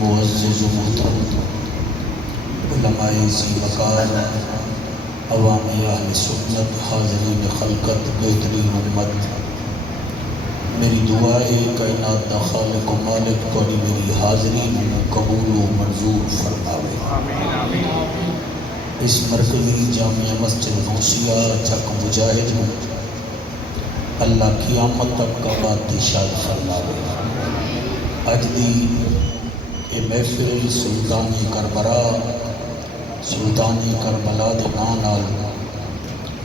معزز و محترم علماء ذی وقار، عوام اہل سنت، حاضرین خلقت، بہترین امت، میری دعا ہے کائنات دا خالق و مالک تھوڑی میری حاضری میں قبول و منظور فرماوے۔ اس مرکزی جامعہ مسجد غوثیہ چک مجاہد میں اللہ قیامت تک کا بادشاہ فرماوے۔ اج دی یہ محفل سلطانی کربلا دے نام نال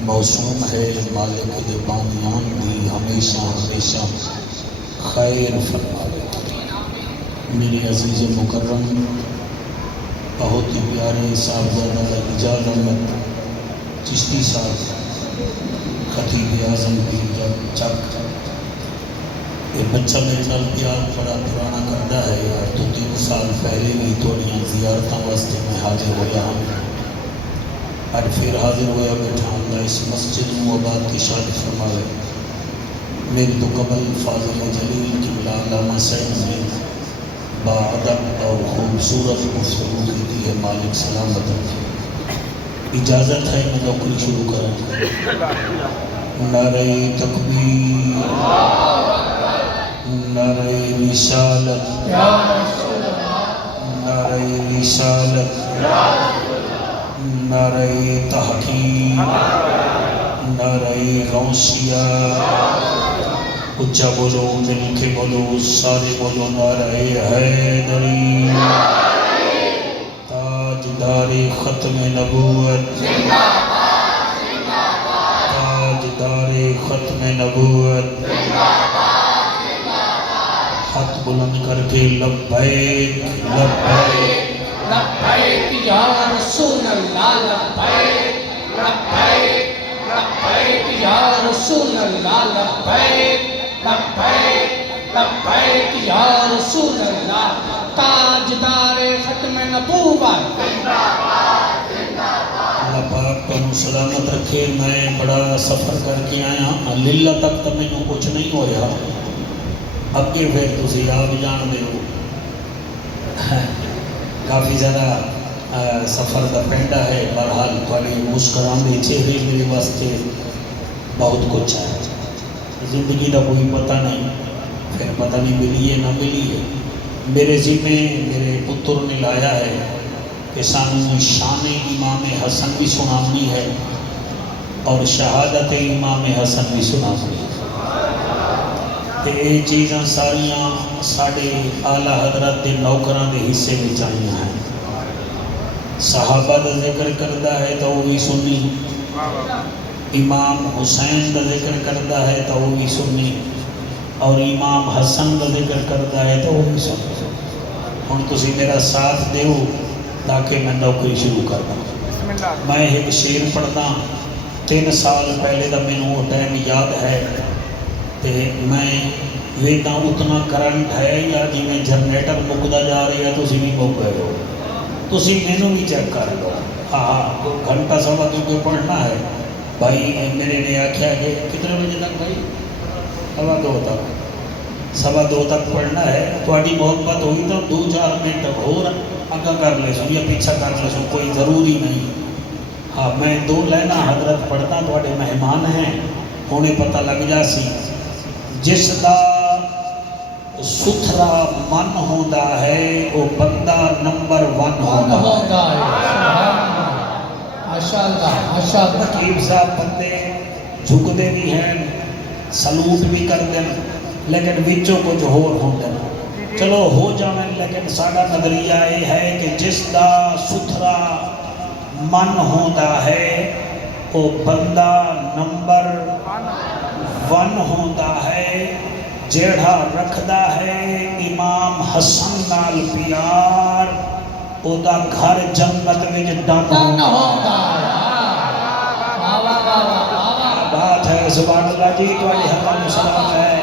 موسوم ہے۔ مالک دے بانیان دی ہمیشہ خیر فرماوے۔ میرے عزیز مکرم بہت ہی پیارے صاحبزادہ اعجاز احمد چشتی صاحب، خطیب اعظم پیر چک، یہ بچہ میرے نال پیار بڑا پرانا کرتا ہے اور 2-3 سال پہلے بھی تھوڑی زیارتوں واسطے میں حاضر ہویا ہوں اور پھر حاضر ہویا بیٹھا اللہ اس مسجد میں آباد کی شاد فرماوے۔ میری تو قبل فاضل جلیل قبلہ علامہ سید نے باادب اور خوبصورت گفتگو کی دی ہے، مالک سلامت رکھے۔ اجازت ہے میں نوکری شروع کروں۔ نعرہ تکبیر، نعرہ رسالت، نعرہ رسالت، نعرہ تحقیق، نعرہ غوثیہ، اچھا بولو، مل کے بولو، سارے بولو، نعرہ حیدری، تاجدار ختم نبوت، تاجدار ختم نبوت، ہاتھ بلند کر کے لبیک لبیک لبیک یا رسول اللہ، لبیک لبیک لبیک یا رسول اللہ، لبیک لبیک لبیک یا رسول اللہ، تاجدار ختم نبوت۔ اللہ پاک تو سلامت رکھے۔ میں بڑا سفر کر کے آیا للہ تک تو میں کچھ نہیں ہویا، اگے پھر تسی آپ جان دے ہو کافی زیادہ سفر کا پینڈا ہے۔ بہرحال تھوڑی مسکرانے چہرے میرے واسطے بہت کچھ ہے۔ زندگی کا کوئی پتہ نہیں، پھر پتہ نہیں ملی ہے نہ ملی ہے۔ میرے ذمے میرے پتر نے لایا ہے کہ سانو شان امام حسن بھی سنانی ہے اور شہادت امام حسن بھی سنانی ہے۔ یہ چیزاں ساریاں ساڑھے اعلیٰ حضرت دے نوکران دے حصے میں چاہیے ہیں۔ صحابہ دا ذکر کردہ ہے تو وہ بھی سنی، امام حسین دا ذکر کردہ ہے تو وہ بھی سنی، اور امام حسن دا ذکر کردہ ہے تو وہ بھی سنی۔ ہن تسی میرا ساتھ دیو تاکہ میں نوکری شروع کر دوں۔ میں ایک شعر پڑھدا 3 سال پہلے دا میں وہ ٹائم یاد ہے تے میں ویدہ اتنا کرنٹ ہے یا جی میں جنریٹر مکدہ جا رہی ہے تو اسی بھی مک گئے ہو، تو اسی مینو بھی چیک کر لو۔ ہاں گھنٹہ سوا تو کوئی پڑھنا ہے بھائی۔ میرے نے آکھیا کہ کتنے بجے تک بھائی؟ 2:15 تک پڑھنا ہے۔ تھوڑی محبت ہوئی تو 2-4 منٹ اور اگا کر لے سو یا پیچھا کر لے سو، کوئی ضروری نہیں۔ ہاں میں 2 لائنہ حضرت پڑھتا، تھوڑے مہمان ہیں انہیں پتہ لگ جا سی۔ جس دا ستھرا من ہوندا ہے وہ بندہ نمبر 1 ہوندا ہے۔ ماشاءاللہ حکیم صاحب بندے جھکدے بھی ہیں، سلوٹ بھی کر دیں، لیکن وچوں کچھ ہور ہوندے ہیں۔ چلو ہو جانے، لیکن ساڑھا نظریہ یہ ہے کہ جس دا ستھرا من ہوندا ہے وہ بندہ نمبر 1 ہوندا ہے۔ جیڑا رکھدا ہے امام حسن نال پیار، او دا گھر جنت میں ڈن ہوندا ہے۔ بات ہے سبحان اللہ جی، تو علی حقا سلام ہے۔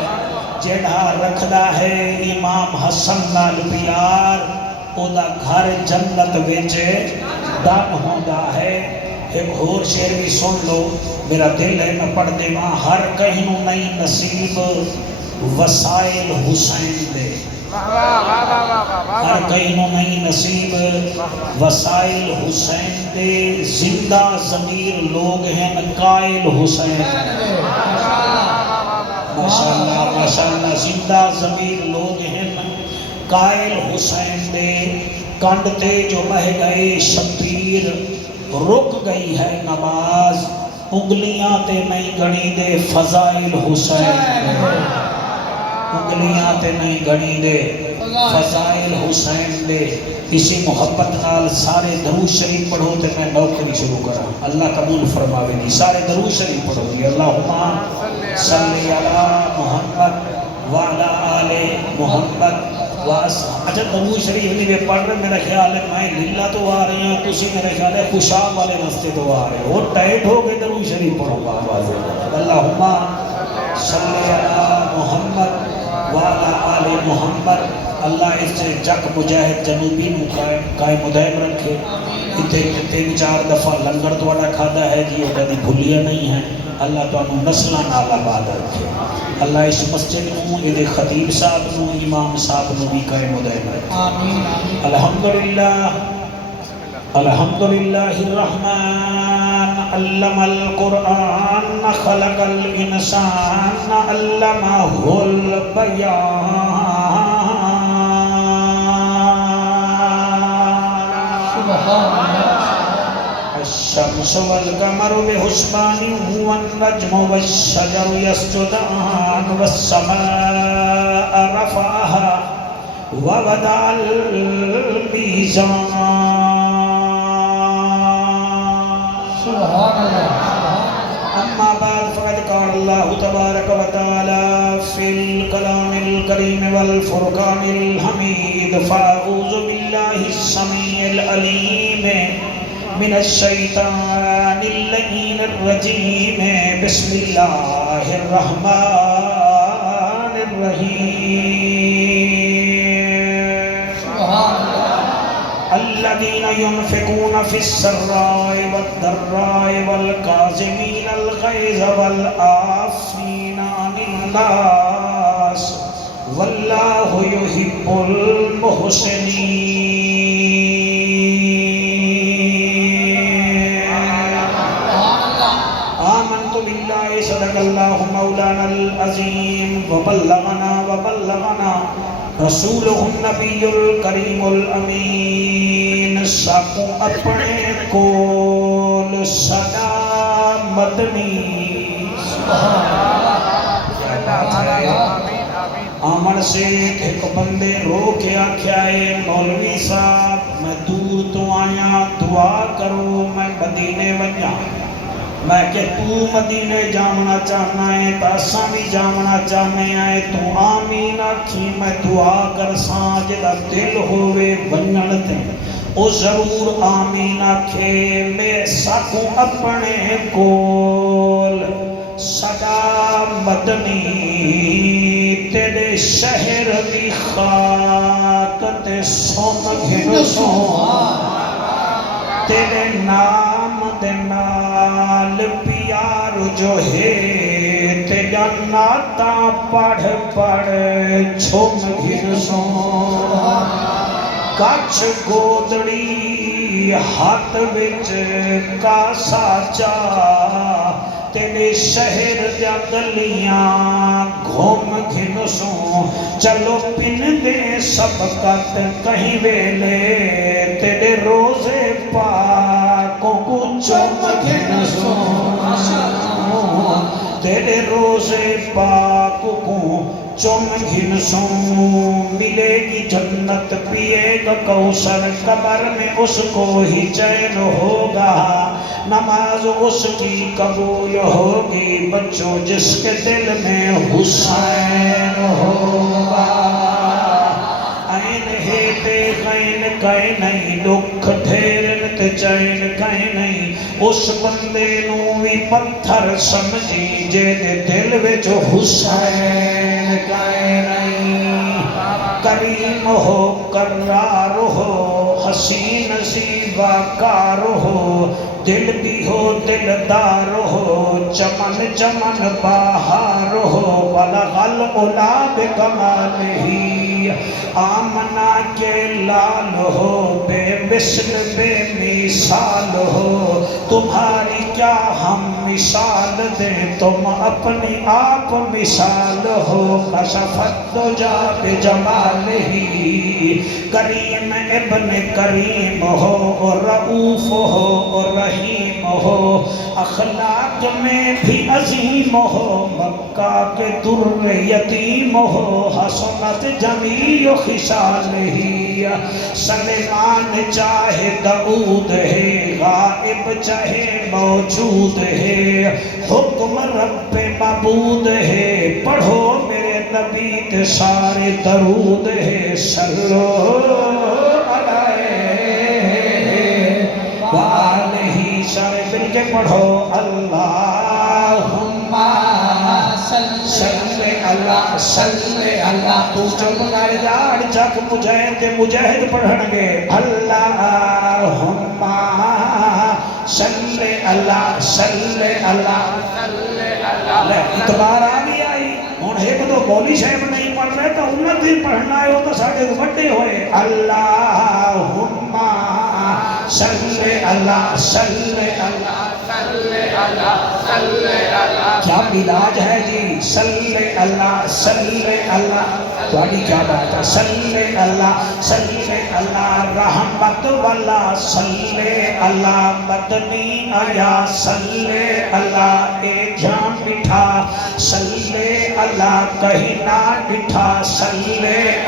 جیڑا رکھدا ہے امام حسن نال پیار، او دا گھر جنت وچ ڈن ہوندا ہے۔ ایک اور شعر بھی سن لو، میرا دل ہے میں پڑھ دے ماں، ہر کہیں نہیں نصیب وسائل حسین دے۔ ہر کئی نو نہیں نصیب وسائل حسین دے زندہ ضمیر لوگ ہیں قائل حسین ماشاءاللہ ماشاءاللہ زندہ ضمیر لوگ ہیں قائل حسین دے کنڈ تے جو بہ گئے شبیر رک گئی ہے نماز انگلیاں تے نہیں گنی دے فضائل حسین انگلیاں تے نہیں گنی دے فضائل حسین دے اسی محبت نال سارے درود شریف پڑھو تے میں نوکری شروع کرا اللہ قبول فرماوے دی سارے درود شریف پڑھو دی اللہم صلی علی محمد وعلی آل محمد اچھا درود شریف نہیں میں پڑھ رہے میرا خیال ہے میں لیلہ تو آ رہے ہیں تسی میرا خیال ہے خوشاب والے رستے تو آ رہے ہو ٹائٹ ہو کے درود شریف پڑھو گا آواز اللہم صلی علی محمد وعلی آل محمد اللہ اس سے جک مجاہد جنوبی قائم مدائم رکھے اتنے تین چار دفعہ لنگر تو اڈا کھادا ہے جی وہ کدی بھولیا نہیں ہے اللہ تو انہوں نسلہ نال آباد رکھے اللہ اس مسجد نو یہ خطیب صاحب نو امام صاحب نو بھی قائم مدائم رکھے الحمدللہ الحمدللہ الرحمن علم القرآن خلق الانسان علمہ البیان الشمس والقمر بحسبان والنجم والشجر يسجدان والسماء رفعها ووضع الميزان أما بعد فقد قال الله تبارك وتعالى في الكلام الكريم والفرقان الحميد فأعوذ بالله السميع العليم من الشيطان اللعين الرجيم بسم الله الرحمن الرحيم الذين ينفقون في السراء والضراء والكاظمين الغيظ والعافين عن الناس والله يحب المحسنين آمنت بالله صدق الله مولانا العظيم وبلغنا رسوله النبی الکریم الامین ساکو اپنے کول صدا مدنی آمن سے ایک بندے رو کے آکھیا ہے مولوی صاحب میں دور تو آیا دعا کرو میں مدینے ونیا میں کہ تو مدینے جامنا چاہنا ہے تاساں بھی جامنا چاہنے آئے تو آمین آکھی میں دعا کر سانج دا دل ہوئے ونجنتے او ضرور آمین آکھے میں ساکوں اپنے کول صدا مدنی تیرے شہر دی خاک تے سن گھن سون تیرے نام دے نال پیار جو ہے تیرا ناتا پڑھ پڑھ چھوم گھن سون کچھ گودڑی ہاتھ وچ کاسا چا تیرے شہر دیا گلیاں گھوم گھن سوں چلو پن دے سبقت کہیں ویلے تیرے روزے پاکوں کو چوم گھن سوں تیرے روزے پاکوں کو چوم گھن سوں ملے گی جنت پیے گا کوثر قبر میں اس کو ہی چین ہوگا نماز اس کی قبول ہوگی بچوں جس کے دل میں حسین ہوگا این ہے تے غین کہیں نہیں دکھ دھیرن تے چین کہیں نہیں اس بندے نو بھی پتھر سمجھی جے دے دل وچ حسین کہیں نہیں کریم ہو کرار ہو حسین سی واقار ہو دل بھی ہو دلدار ہو چمن چمن بہار ہو بلغ العلا بکمالہ آمنا کے لال ہو، بے مثل بے مثال ہو، تمہاری کیا ہم مثال دیں، تم اپنی آپ مثال ہو، کشفت دجا بجمالہ، کریم ابن کریم ہو اور رؤوف ہو اور رحیم ہو، اخلاق میں بھی عظیم ہو، مکہ کے در یتیم ہو، حسنت جمیع خصالہ، سلیمان چاہے داؤد ہے، غائب چاہے موجود ہے، حکم رب معبود ہے، پڑھو میرے نبی تے سارے درود ہے، صلو علیہ وآلہ، سارے مل کے پڑھو، اللہم صلی اللہ صلی اللہ، تو چپ کر یار جگ مجاہد پڑھن گے، اللہم صلی اللہ صلی اللہ، لے اتبار آگی آئی، ہون ایک دو مولی صاحب نہیں پڑھ رہے تو انہوں نے پڑھنا ہے، وہ تو ساڑھے بڑے ہوئے، اللہم صلی اللہ صلی اللہ، کیا ملاج ہے جی، صلی اللہ صلی اللہ، تھوڑی کیا بات ہے، صلی اللہ رحمت والا، صلی اللہ مدنی آیا، صلی اللہ اے جان مٹھا، صلی اللہ کہیں نہ ڈٹھا، صلی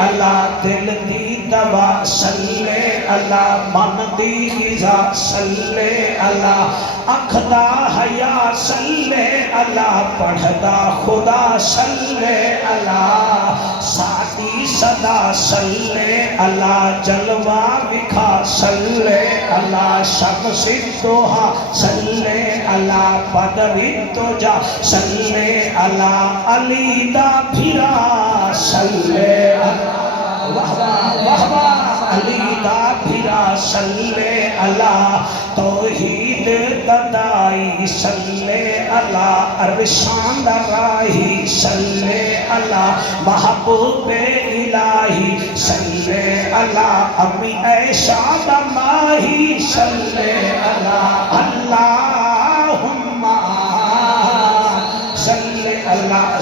اللہ دل دی دوا، صلی اللہ من دی غذا، صلی اللہ اکھ دا حیا، صلی اللہ پڑھدا خدا، صلی اللہ ساتی صدا، صلی اللہ جلوہ بکھا، صلی اللہ شمس الضحیٰ، صلی اللہ بدر الدجا، صلی اللہ علی دا پھرا، صلی اللہ وحبہ علی دا پھرا، صلی اللہ توحید ددائی، صلی اللہ ارشان راہی، صلی اللہ محبوب الہی، صلی اللہ امی عیشہ دماہی، صلی اللہ اللہم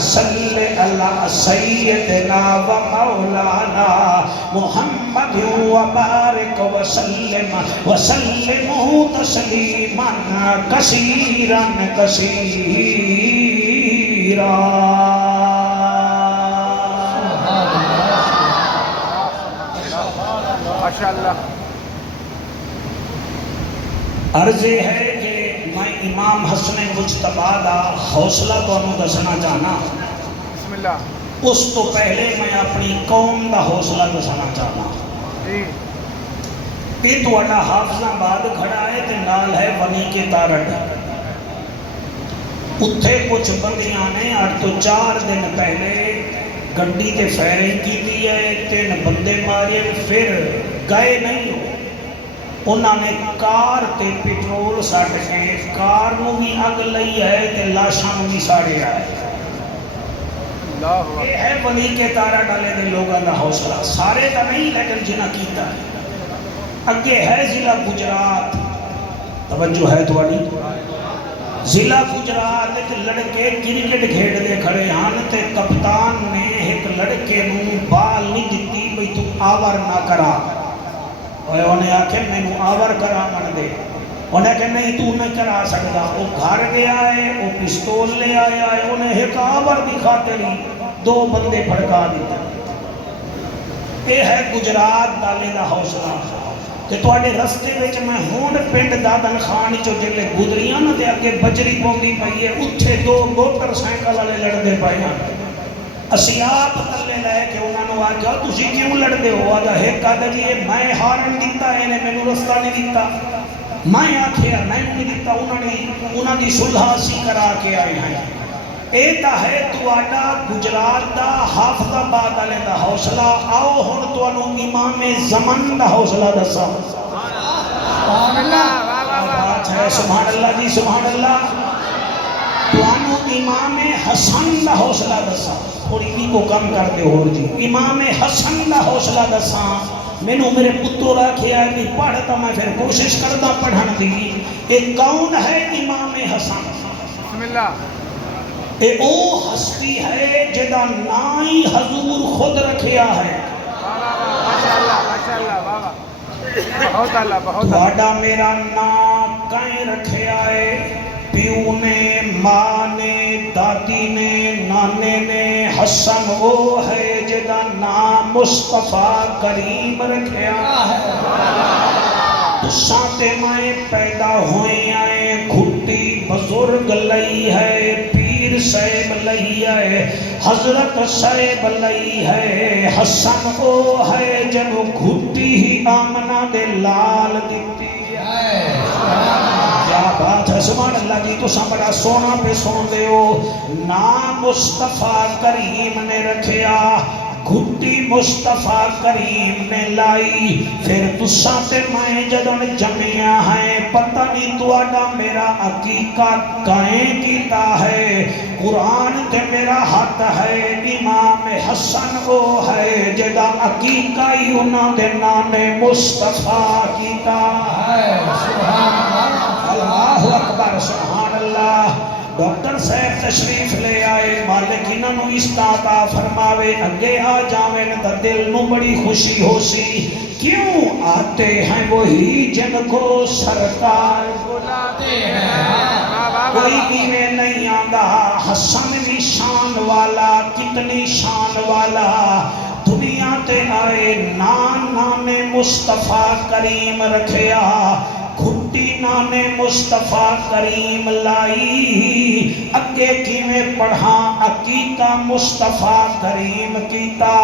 صلی اللہ سیدنا و مولانا محمد و بارک وسلم تسلیما کثیرا کثیرا۔ ماشاءاللہ۔ عرض ہے کہ میں امام حسن مجتبیٰ دا حوصلہ تو انہوں دسنا چاہنا، بسم اللہ، اس تو پہلے میں اپنی قوم دا حوصلہ دسنا چاہنا۔ جی یہ تو اٹھا حافظ آباد کھڑا ہے تے نال ہے ونی کے تارڑ، اتھے کچھ بندیاں نے 8 تو 4 دن پہلے گڈی تے فائرنگ کی دی ہے، 3 بندے مارے، پھر گئے نہیں ہو، انہوں نے کار تے پیٹرول ساڑھ کے کار نو بھی اگ لئی ہے تے لاشاں نو بھی ساڑے آئے۔ اللہ یہ ہے ولی کے تارہ ڈالے دے لوگاں دا حوصلہ، سارے دا نہیں لیکن جنہ کیتا ہے۔ اگے ہے ضلع گجرات، توجہ ہے تھوڑی، ضلع گجرات ایک لڑکے کرکٹ کھیڑ دے کھڑے ہن تے کپتان نے ایک لڑکے نو بال نہیں دیتی بھئی تو آور نہ کرا، اور انہیں آکھے میں نو آور کرا من دے، انہیں کہ نہیں تو نہیں کرا سکتا، وہ گھر گیا ہے، وہ پستول لے آیا ہے، انہیں ایک آور دکھاتے لی 2 بندے پھڑکا دیتا۔ یہ ہے گجرات دالے دا حوصلہ کہ توڑے رستے وچ میں ہون پنڈ دادن خان چو جلے گدریاں نہ دے اگے بجری پوندی پئی ہے، اتھے 2 موٹر سائیکل والے لڑدے پئے ہیں، اسی آپ تلے لے کے انہوں نے آجا تُسی کیوں لڑدے ہو؟ آجا ایک کہا جی میں ہارن دیتا ہے انہیں میں نے رستہ نہیں دیتا، میں آکھیا میں نہیں دیتا، انہوں نے صلح سی کرا کے آئے ہیں۔ ایتا ہے تو آڈا گجرات دا حافظ آباد والے دا حوصلہ، آؤ ہن تو انہوں امام زمن دا حوصلہ دسا۔ سبحان اللہ، واہ واہ واہ، سبحان اللہ جی، سبحان اللہ۔ توانو امام حسن دا حوصلہ دسا، تھوڑی بھی کو کم کر دے اور جی، امام حسن دا حوصلہ دسا، مینوں میرے پتر آکھیا کہ پڑھتا میں پھر کوشش کرتا پڑھن دی، ایک کون ہے امام حسن؟ بسم اللہ اے او ہستی ہے جدا نائی حضور خود رکھیا ہے، ماشاء اللہ بابا بہت اللہ بہت اللہ تھوڑا میرا نام کہیں رکھیا ہے، پیو نے، ماں نے، دادی نے، نانے نے، حسن او ہے جدا نام مصطفیٰ کریم رکھیا ہے۔ ساتے مائیں پیدا ہوئے آئے، گھٹی بزرگ لئی ہے، پیر صاحب لئی ہے، حضرت صاحب لئی ہے، حسن او ہے جنو گھٹی ہی آمنہ دے لال دیتی ہے۔ کیا بات ہے، سبحان اللہ جی، تو بڑا سونا پہ سون دے ہو، نام مصطفیٰ کریم نے رکھیا، گھٹی مصطفیٰ کریم نے لائی، پھر تساں تے میں جدن جمعیاں ہیں، پتہ نہیں توڑا میرا عقیقہ کہیں کیتا ہے، قرآن تے میرا حق ہے، امام حسن او ہے جدا عقیقہ ہی انہاں دے نام مصطفیٰ کیتا ہے۔ اللہ اکبر، سبحان اللہ۔ ڈاکٹر صاحب تشریف لے آئے، مالک انہوں نے استعطا فرماوے، اگے آ جاویں تا دل نو بڑی خوشی ہو سی، کیوں آتے ہیں وہی جن کو سرکار بلاتے ہیں، کوئی ایویں نہیں آندا، حسن بھی شان والا، کتنی شان والا، دنیا تے آئے، نام مصطفیٰ کریم رکھیا، گھٹی نام مصطفیٰ کریم لائی، اگے کیویں پڑھا عقیقہ مصطفیٰ کریم کیتا۔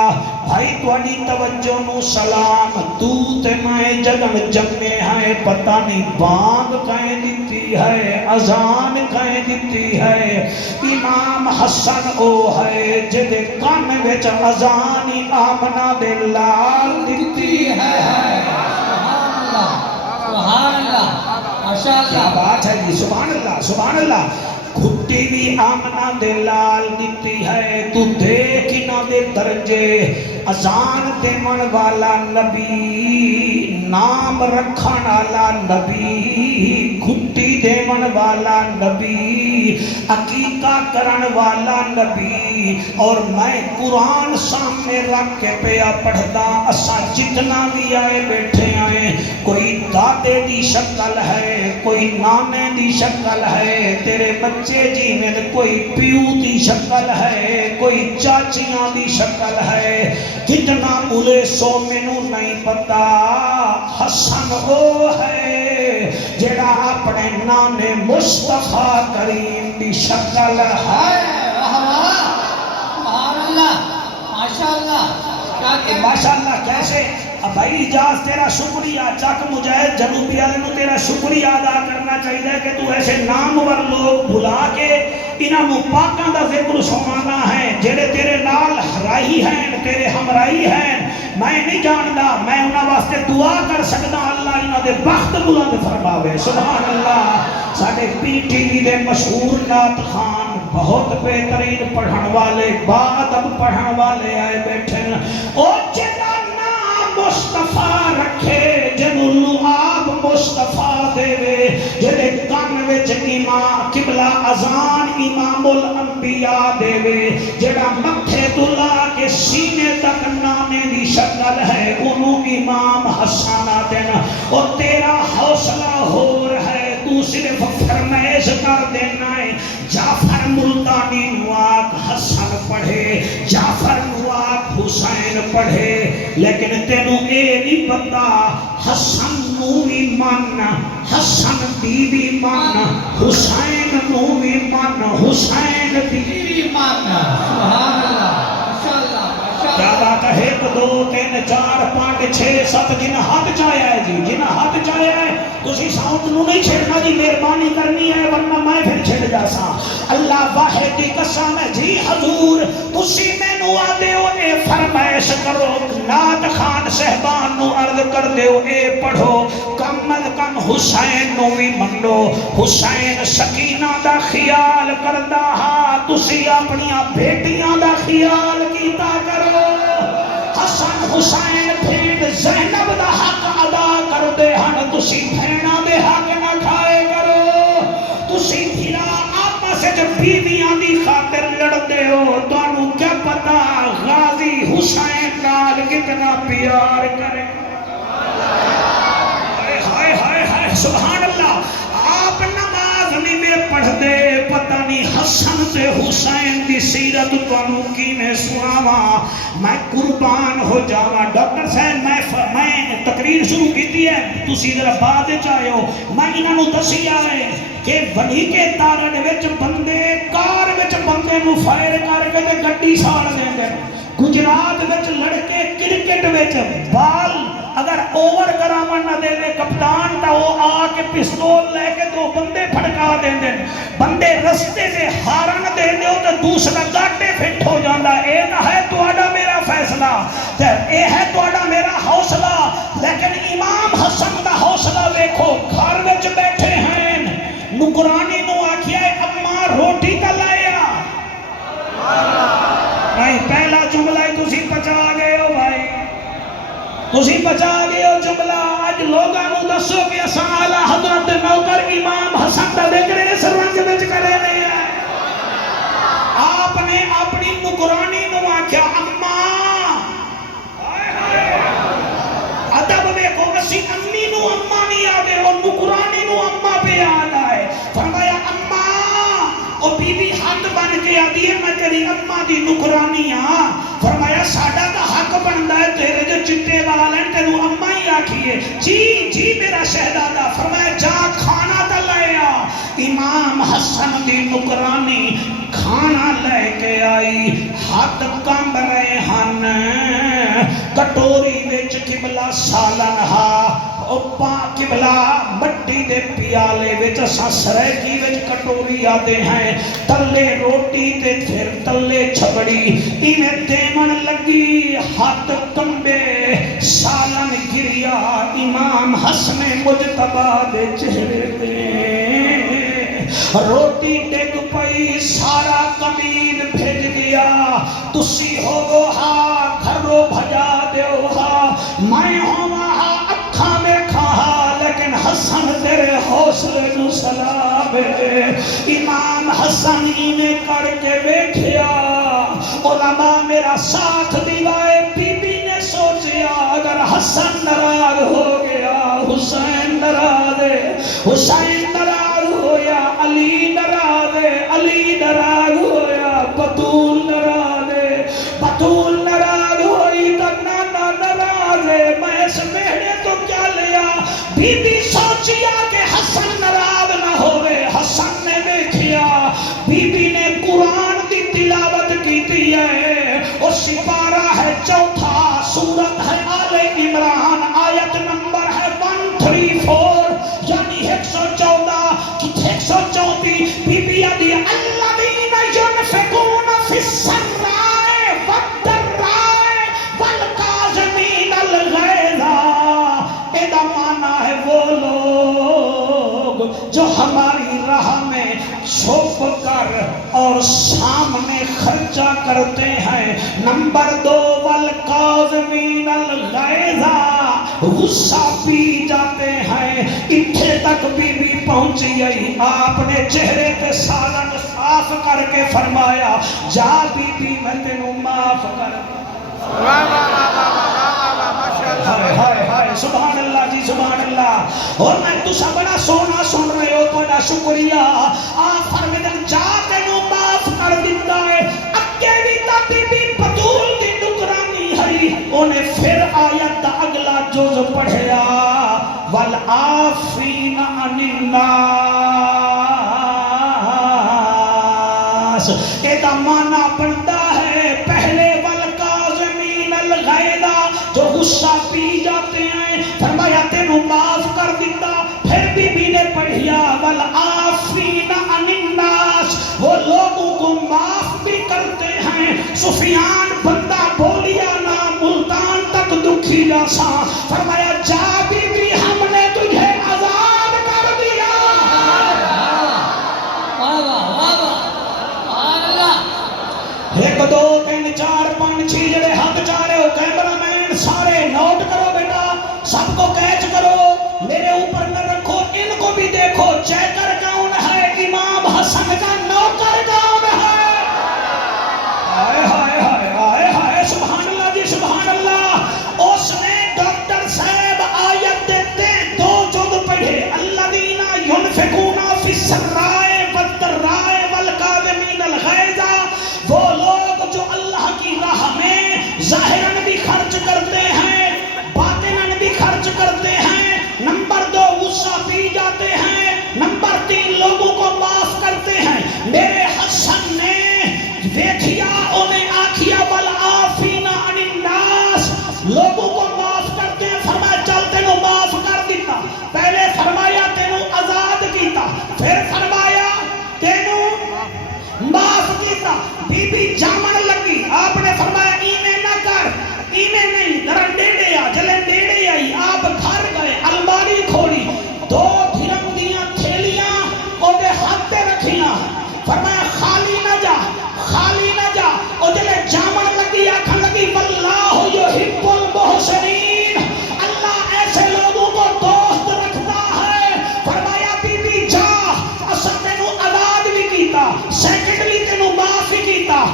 بھائی تواڈی توجہ نو سلام، تو تے میں جدن جمے ہیں، پتہ نہیں بانگ کہیں دیتی ہے، اذان کہیں دیتی ہے، امام حسن او ہے جدے کان وچ اذان آمنہ دے لال دیتی ہے۔ سبحان اللہ، ماشاء کیا اللہ، بات ہے جی، سبحان اللہ سبحان اللہ۔ گھٹی بھی آمنہ دے لال دیتی ہے، تو دیکھ نہ دے درجے، اذان دے من والا نبی، نام رکھن والا نبی، گھٹی دے من والا نبی، عقیقہ کرن والا نبی، اور میں قرآن سامنے رکھ کے پیا پڑھدا، اساں جتنا بھی آئے بیٹھے آئے، کوئی دادے دی شکل ہے، کوئی نانے دی شکل ہے، تیرے بچے جی میں کوئی پیو دی شکل ہے، کوئی چاچیاں دی شکل ہے، کتنا ملے سو مینوں نہیں پتا، حسن او ہے جڑا اپنے نانے مصطفیٰ کریم دی شکل ہے۔ سبحان اللہ، ماشاء اللہ، کیا کہہ ماشاءاللہ کیسے؟ اب بھائی اجاز تیرا شکریہ، چک مجاہد جنوبی والے نو تیرا شکریہ ادا کرنا چاہیے کہ تو ایسے نامور لوگ بلا کے انہاں پاکاں دا ذکر سنانا ہے، جڑے تیرے نال راہی ہیں، تیرے ہمراہی ہیں، میں نہیں جاندا، میں انہاں واسطے دعا کر سکدا، اللہ انہاں دے بخت بلند فرماوے، سبحان اللہ۔ ساڈے پی ٹی وی دے مشہور نعت خان، بہت بہترین پڑھن والے، باادب پڑھن والے آئے بیٹھے ہیں، او جدا مصطفیٰ رکھے جنو آپ مصطفیٰ دے وے، جدے کان وچ امام قبلہ اذان امام الانبیاء دے وے، جڑا متھے تو لا کے سینے تک نانے دی شکل ہے، انہوں امام حسن دین، اور تیرا حوصلہ ہو رہا ہے، تو صرف فرمائش کر دینا ہے، جعفر ملتانی نواق حسن پڑھے، جعفر نواق حسین پڑھے، لیکن تینوں اے نہیں پتا حسن نو بھی من، حسن بی بی من، حسین نو بھی من، حسین بی بی من۔ سبحان اللہ، ماشاء اللہ، ماشاء کیا اللہ، بات ہے؟ 1 2 3 4 5 6 7 جن ہاتھ چاہیا ہے جی، جن ہاتھ چاہیا ہے تسی ساؤنڈ نو نہیں چھڑنا جی، مہربانی کرنی ہے ورنہ میں پھر چھڑ جاساں۔ اللہ واحد دی قسم ہے جی حضور، تسی مینوں آدے ہو اے فرمائش کرو، نعت خان صاحبان نو عرض کر دیو اے پڑھو، کم از کم حسین نو بھی منو حسین سکینہ دا خیال کردا ہا تسی اپنی بیٹیاں دا خیال کیتا کرو حسن حسین بھیڑ زینب دا حق ادا کر دے ہن تسی بھیڑاں دے حق نہ کھائے کرو تسی بھیڑا آپس وچ بیویاں دی خاطر لڑدے ہو تانوں کیا پتا غازی حسین نال کتنا پیار کرے ہائے ہائے ہائے سبحان اللہ آپ نماز نہیں میں پڑھ دے پتہ نہیں حسن تے حسین دی سیرت تانوں کیویں سناواں میں قربان ہو جاواں ڈاکٹر صاحب میں تقریر شروع کیتی ہے تسی ذرا بعد وچ آئے ہو میں انہاں نوں دسیا ہے کہ ولی کے تارڑ وچ بندے کار وچ بندے نوں فائر کر کے تے گڈی ساڑ دیندے گجرات وچ لڑکے کرکٹ وچ بال اگر اوور گراون نہ دے دے کپتان تا وہ آ کے پستول لے کے دو بندے پھڑکا دیں دیں بندے رستے سے ہارن دے دے تو دوسرا گاٹے فٹ ہو جاندہ اے نہ ہے تو آڈا میرا فیصلہ اے ہے تو آڈا میرا حوصلہ لیکن امام حسن دا حوصلہ دیکھو گھر وچ بیٹھے ہیں نکرانی نو آکھیا ہے اماں روٹی کا لایا بھائی پہلا جملہ ہی تسی پچا گئے ہو بھائی تسی بچا گئے ہو جملہ آج لوگاں نو دسو کہ اساں اعلیٰ حضرت نوکر امام حسن دا ذکر سرونج وچ کرے نہیں ہے آپ نے اپنی نکرانی نو آکھیا اماں ادب دیکھو اسی امی نو اماں نہیں آدے اور نکرانی نو اماں پہ یاد آئے فرمایا اماں او بی بی حد بن کے آدھی ہے میں تیری اماں دی نکرانی ہاں فرمایا ساڈا دا حق بندا ہے تیرے جو چٹے وال ہیں تینوں اماں ہی آکھیے جی جی میرا شہزادہ فرمایا جا کھانا تا لے آ امام حسن دی نکرانی کھانا لے کے آئی ہاتھ کمب رہے ہن کٹوری وچ قبلہ سالن ہا اوپا قبلہ مٹی دے پیالے وچ اساں سریکی وچ کٹوری آدے ہیں تلے روٹی تے پھر تلے چھبڑی انہیں دیمن لگی ہاتھ کمبے سالن گریا امام حسن مجتبہ دے چہرے دے روٹی ڈگ پئی سارا کمین بھیج گیا تسی ہو گو ہا گھرو بھجا دیو ہا میں ہوں ہا اکھاں میں کھا لیکن حسن تیرے حوصلے نو سلام ہے امام حسن انہیں کر کے بیٹھیا علماء میرا ساتھ دیوائے بی بی نے سوچیا اگر حسن ناراض ہو گیا حسین ناراض ہے حسین ناراض ہو یا علی ناراض ہے علی ناراض ہو یا بطول ناراض ہے بطول ناراض ہوئی تو نانا ناراض ہے میں اس مہنے تو کیا لیا بی بی سوچیا کہ حسن ناراض نہ ہوئے حسن نے دیکھیا بی بی نے قرآن دی تلاوت کی ہے اور سپارہ ہے چوتھا سورت ہے آل عمران آیت نمبر ہے 134 یعنی 114 بی بی ادھی الذین ینفقون فی السراء والضراء والکاظمین الغیظ ادا مانا ہے وہ لوگ جو ہماری راہ میں چھپ کر اور سامنے خرچہ کرتے ہیں نمبر 2 والکاظمین الغیظ غصہ پی جاتے ہیں اتھے تک بی بی پہنچی گئی آپ نے چہرے پہ سالن صاف کر کے فرمایا جا بی بی میں تینوں معاف کر ہائے ہائے سبحان اللہ جی سبحان اللہ اور میں تسا بڑا سونا سن رہے ہو بڑا شکریہ آپ فرمیدن جا تینوں معاف کر دیتا ہے اکے بھی تا بی بی بطول دی نکرانی ہے انہیں پھر آیت دا اگلا جز پڑھیا والعافین عن الناس ایدہ مانا بندہ ہے پہلے والکاظمین الغیظ جو غصہ پی جاتے ہیں فرمایا تینوں معاف کر دیتا پھر بی بی نے پڑھیا والعافین عن الناس وہ لوگوں کو معاف بھی کرتے ہیں سفیان بندہ بولیا نا ملتان تک دکھی جاسا فرمایا جا بی بی ہم نے تجھے عذاب نوٹ کرو بیٹا، سب کو کیچ کرو، میرے اوپر نہ رکھو، ان کو بھی دیکھو، چیکر کون ہے؟ امام حسن کا نوکر کون ہے؟ ہائے ہائے ہائے ہائے ہائے، سبحان اللہ جی سبحان اللہ۔ اس نے ڈاکٹر صاحب آیت دیتے دو جز پڑھے، الذین ینفقون فی السراء والضراء والکاظمین الغیظ، وہ لوگ جو اللہ کی راہ میں ظاہراً بھی خرچ کرتے ہیں، باطناً بھی خرچ کرتے ہیں، نمبر 2 غصہ پی جاتے ہیں، نمبر 3 لوگوں کو معاف کرتے ہیں۔ میرے حسن نے دیکھیا انہیں آکھیا والعافین عن الناس، لوگوں کو معاف کرتے ہیں، فرمایا چل تینوں معاف کر دیتا، پہلے فرمایا تینوں آزاد کیتا، پھر فرمایا تینوں معاف کیتا۔ بی بی جامن لگی، آپ نے فرمایا ایویں نہ کر، ایویں نہیں، ذرا نیڑے آ، جلے نیڑے آئی، آپ گھر گئے، الماری کھولی، 2 درہم دیاں تھیلیاں اودے ہاتھ تے رکھیاں، فرمایا خالی نہ جا، خالی نہ جا، او جلے جامن لگی آکھن لگی واللہ یحب المحسنین، اللہ ایسے لوگوں کو دوست رکھتا ہے۔ فرمایا بی بی جا، اسا تینوں آزاد بھی کیتا، سیکنڈلی تینوں معاف بھی کیتا،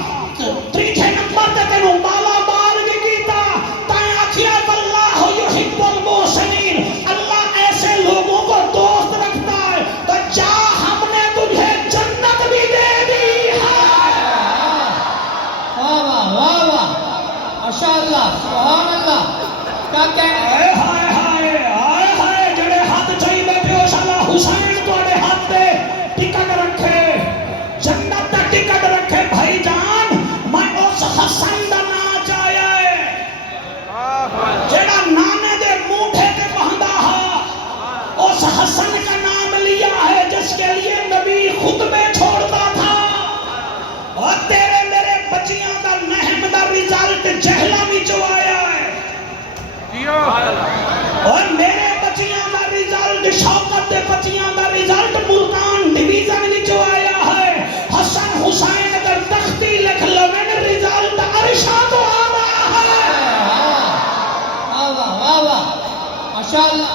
تیسرے نمبر تے تینوں مالا مال بھی کیتا، تائیں آکھیا واللہ یحب المحسنین، اللہ ایسے لوگوں کو دوست رکھتا ہے، تو جا ہم نے تجھے جنت بھی دے دی ہے۔ واہ واہ واہ واہ، ماشاء اللہ، سبحان اللہ، کیا کہنا ہے؟ ہائے ہائے ہائے ہائے ہائے، جڑے ہاتھ چاہی بیٹھے ہو شاء حسین تواڈے ہاتھ تے ٹکٹ رکھے، جنت تے ٹکٹ رکھے بھائی جان، میں اس حسن دا نام چاہیا ہے جڑا نانے دے مونڈھے تے بہندا ہا، اس حسن کا نام لیا ہے جس کے لیے نبی خطبے چھوڑتا تھا، اور تیرے میرے بچیاں دا نہم دا رزلٹ جہلا بھی جو آیا ہے، اور میرے بچیاں دا رزلٹ، شوکت دے بچیاں دا رزلٹ ملتان ڈویژن وچ آیا ہے۔ حسن حسین اگر تختی لکھ لویں رزلٹ عرشاں تو آ رہا ہے۔ واہ واہ واہ واہ، ماشاء اللہ،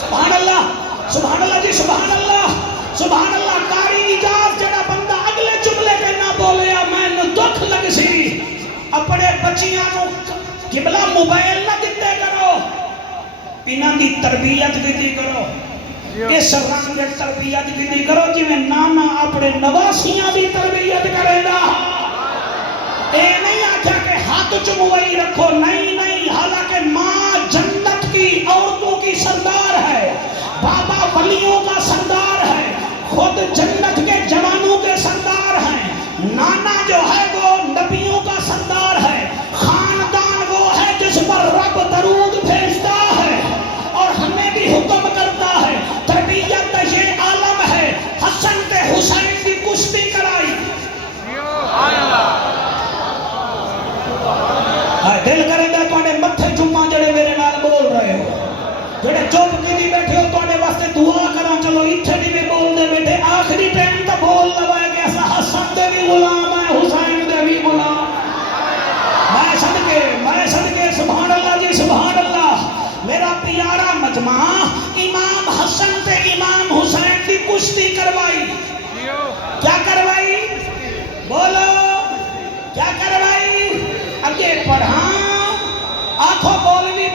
سبحان اللہ سبحان اللہ جی سبحان اللہ سبحان اللہ۔ قاری اجاز جڑا بندہ اگلے جملے کے نہ بولیا میں دکھ لگ سی، اپنے بچیاں نو قبلہ موبائل نہ دتے کرو، انہاں دی تربیت بھی کرو، اس رنگ دے تربیت بھی کرو جی میں نانا اپنے نواسیاں دی تربیت کرے گا۔ اے نہیں آکھا کہ ہاتھ چموئی رکھو، نہیں نہیں، حالانکہ ماں جنت کی عورتوں کی سردار ہے، بابا ولیوں کا سردار ہے، خود جنت کے جوانوں کے سردار ہیں، نانا جو ہے وہ نبیوں کا سردار ہے، خاندان وہ ہے جس پر رب درود بھیجتا ہے اور ہمیں بھی حکم کرتا ہے۔ تربیت یہ عالم ہے، حسن تے حسین کی کشتی کرائی، دل کرے گا تواڈے متھے چوما جڑے میرے نال بول رہے ہو، جڑے چپ کیتی بیٹھے ہو تواڈے واسطے دعا کراں، چلو ایتھے نہیں بھی بول دے بیٹھے، آخری ٹائم تو بول لوائے کہ ایسا حسن دے بھی غلام ہے، حسین دے بھی غلام، میں صدقے سبحان اللہ جی سبحان اللہ۔ میرا پیارا مجمع امام حسن تے امام حسین کی کشتی کروائی، کیا کروائی؟ بولو کیا کروائی؟ اگے پڑھاں، آنکھوں بولوی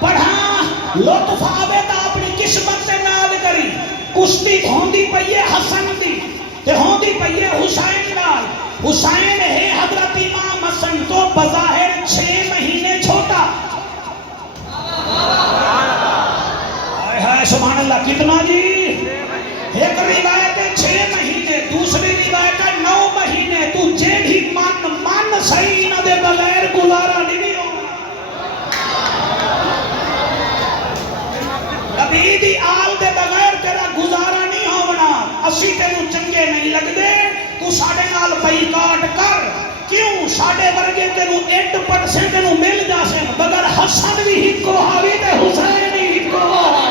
پڑھاں، لطف آوے تا اپنی قسمت سے نال کری، کشتی ہوندی پئیے حسن دی تے ہوندی پئیے حسین نال، حسین ہے حضرت امام حسن تو بظاہر 6 مہینے چھوٹا، سبحان اللہ کتنا جی؟ ایک روایت ہے 6 مہینے، دوسری روایت ہے 9 مہینے، تو جیڑی من صحیح نہ دے بغیر گزارا نہیں ہونا، نبی دی آل دے بغیر تیرا گزارا نہیں ہونا، اسی تینوں چنگے نہیں لگ دے، تو ساڑھے نال بائیکاٹ کر، کیوں ساڑھے ورگے تینوں 8% تینوں مل جا سے، مگر حسن بھی ہکو حاوی تے حسین بھی ہکو حاوی۔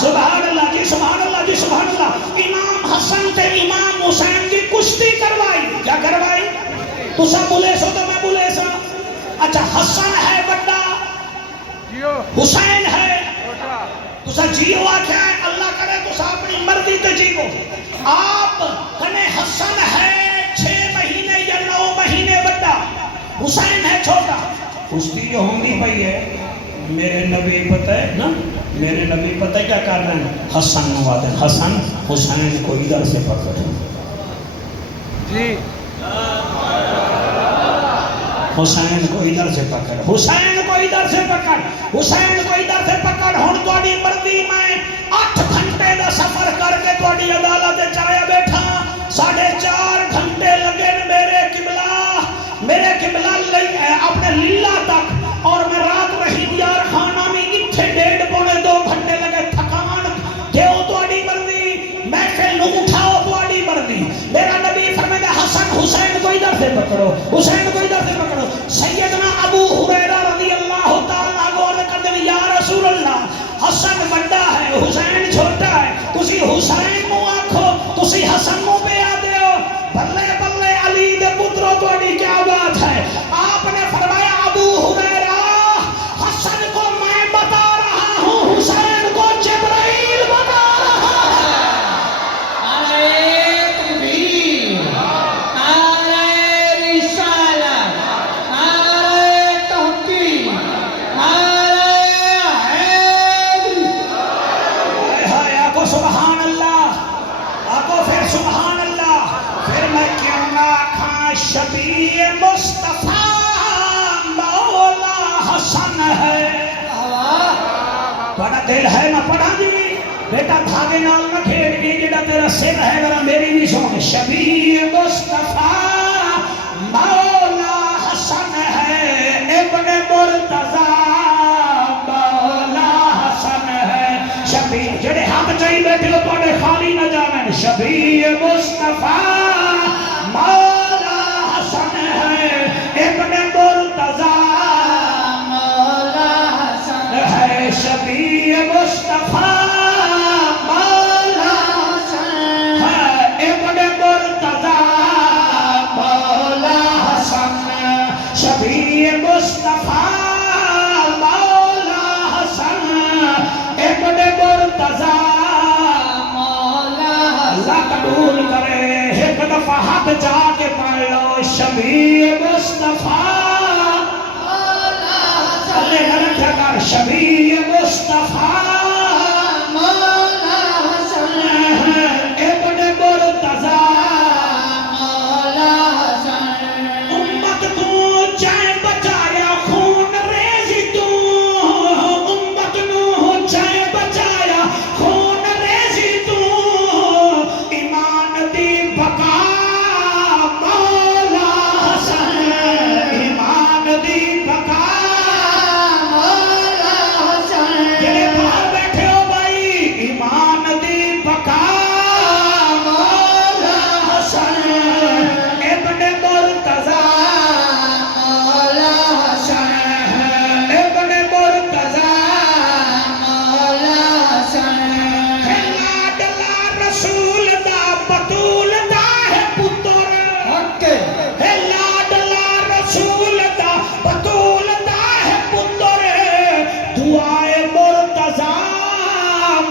سبحان اللہ جی سبحان اللہ جی سبحان اللہ۔ امام حسن تے امام حسین کی کشتی کروائی، کیا کروائی؟ تو سب بولے سو تو میں بولے سا، اچھا حسن ہے بڑا جیو حسین ہے چھوٹا تسا جیو آکھیا ہے اللہ کرے تسا اپنی مرضی تے جیو آپ کنے حسن ہے 6 مہینے یا 9 مہینے بڑا حسین ہے چھوٹا کشتی جو ہوندی پئی ہے میرے نبی پتہ ہے نا میرے نبی پتہ ہے کیا کر رہے ہیں حسن نوادے حسن حسین کو ادھر سے پکڑ جی حسین کو ادھر سے پکڑ حسین کو ادھر سے پکڑ حسین کو ادھر سے پکڑ ہن تہاڈی مرضی میں 8 گھنٹے دا سفر کر کے تہاڈی عدالت چایا بیٹھا 4.5 گھنٹے لگے میرے قبلہ اپنے لیلا تک اور میں رات رہی یار خانہ میں اتھے 1.5 2 گھنٹے لگے تھکان دیو تہاڈی مرضی میں کہ لو اٹھاؤ تہاڈی مرضی میرا نبی فرمایا حسن حسین کو ادھر سے پکڑو حسین کو ادھر سے پکڑو سیدنا ابو ہریرہ رضی اللہ تعالیٰ عنہ کہتے ہیں یا رسول اللہ حسن بڑا ہے حسین چھوٹا ہے تسی حسین کو آکھو تسی حسن کو پہ آ دیو بلے بلے علی دے پترو تہاڈی کیا بات ہے آپ نے فرمایا ابو ہریرہ حسن کو میں بتا رہا ہوں حسین کو جبرائیل بتا رہا ہے نعرہ تکبیر نعرہ رسالت نعرہ تحقیق نعرہ حیدری ہائے آکو سبحان اللہ آکو پھر سبحان اللہ پھر میں کیوں نہ کھاں شبیہ مصطفیٰ مولا حسن ہے بڑا دل ہے نہ پڑھا جی بیٹا دھاگے نال نہ کھیڑ گی جڑا تیرا سر ہے ذرا میری بھی سن شبیہ مصطفیٰ مولا حسن ہے ابن مرتضی مولا حسن ہے شبیہ جڑے ہم چاہی بیٹھے ہو تو خالی نہ جانیں شبیہ مصطفیٰ مولا حسن ہے ابن مرتضی مولا حسن ہے شبیہ مصطفیٰ مولا حسن ہے ابن مرتضی مولا حسن شبیہ مصطفیٰ مولا حسن ابن مرتضی مولا اللہ قبول کرے ایک دفعہ ہاتھ جا کے پڑھ لو شبیہ مصطفیٰ اللہ نہ رکھا کر شبیہ مصطفیٰ مولا حسن ابن مرتضی مولا حسن امت کو چائے بچایا خون ریزی تو امت نو چائے بچایا خون ریزی تو ایمان دی بقا مولا حسن ایمان دی بقا مولا حسن جڑے باہر بیٹھے ہو بھائی ایمان دی بقا مولا حسن ابن مرتضی مولا حسن ابن مرتضی مولا حسن لاڈلا رسول دا بطول دا ہے پتر حق لاڈلا رسول دا بطول دا ہے پتر دعائے مرتضی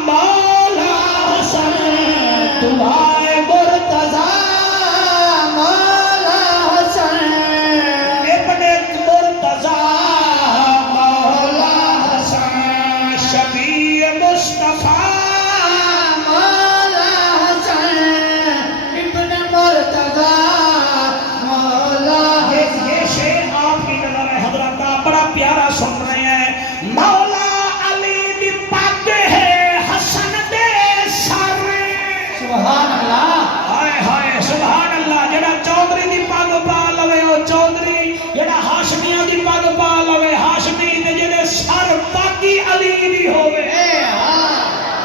مولا حسن دعائے مرتضی مولا حسن ابن مرتضی مولا حسن شبیہ مصطفیٰ مولا حسن ابن مرتضی مولا یہ شعر آپ کی نظر ہے حضرت آپ بڑا پیارا سن رہے ہیں مولا علی دی پگ ہے حسن دے سر سبحان اللہ ہائے ہائے سبحان اللہ جڑا چودھری دی پگ پا لوے او چودھری جڑا ہاشمیاں دی پگ پا لوے ہاشمی تے جڑے سر پاکی علی دی ہوے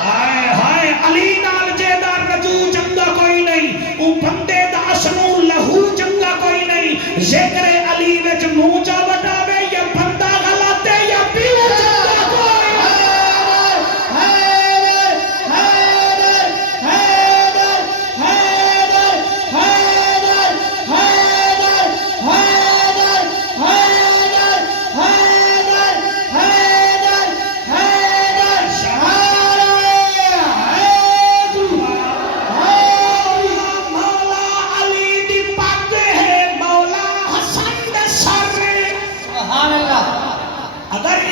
ہائے ہائے علی نال جیدا رجو چنگا کوئی نہیں او بندے دا اسنو لہو چنگا کوئی نہیں ذکر علی وچ منہ چا وٹاوے یا بندہ غلط ہے یا پیو چنگا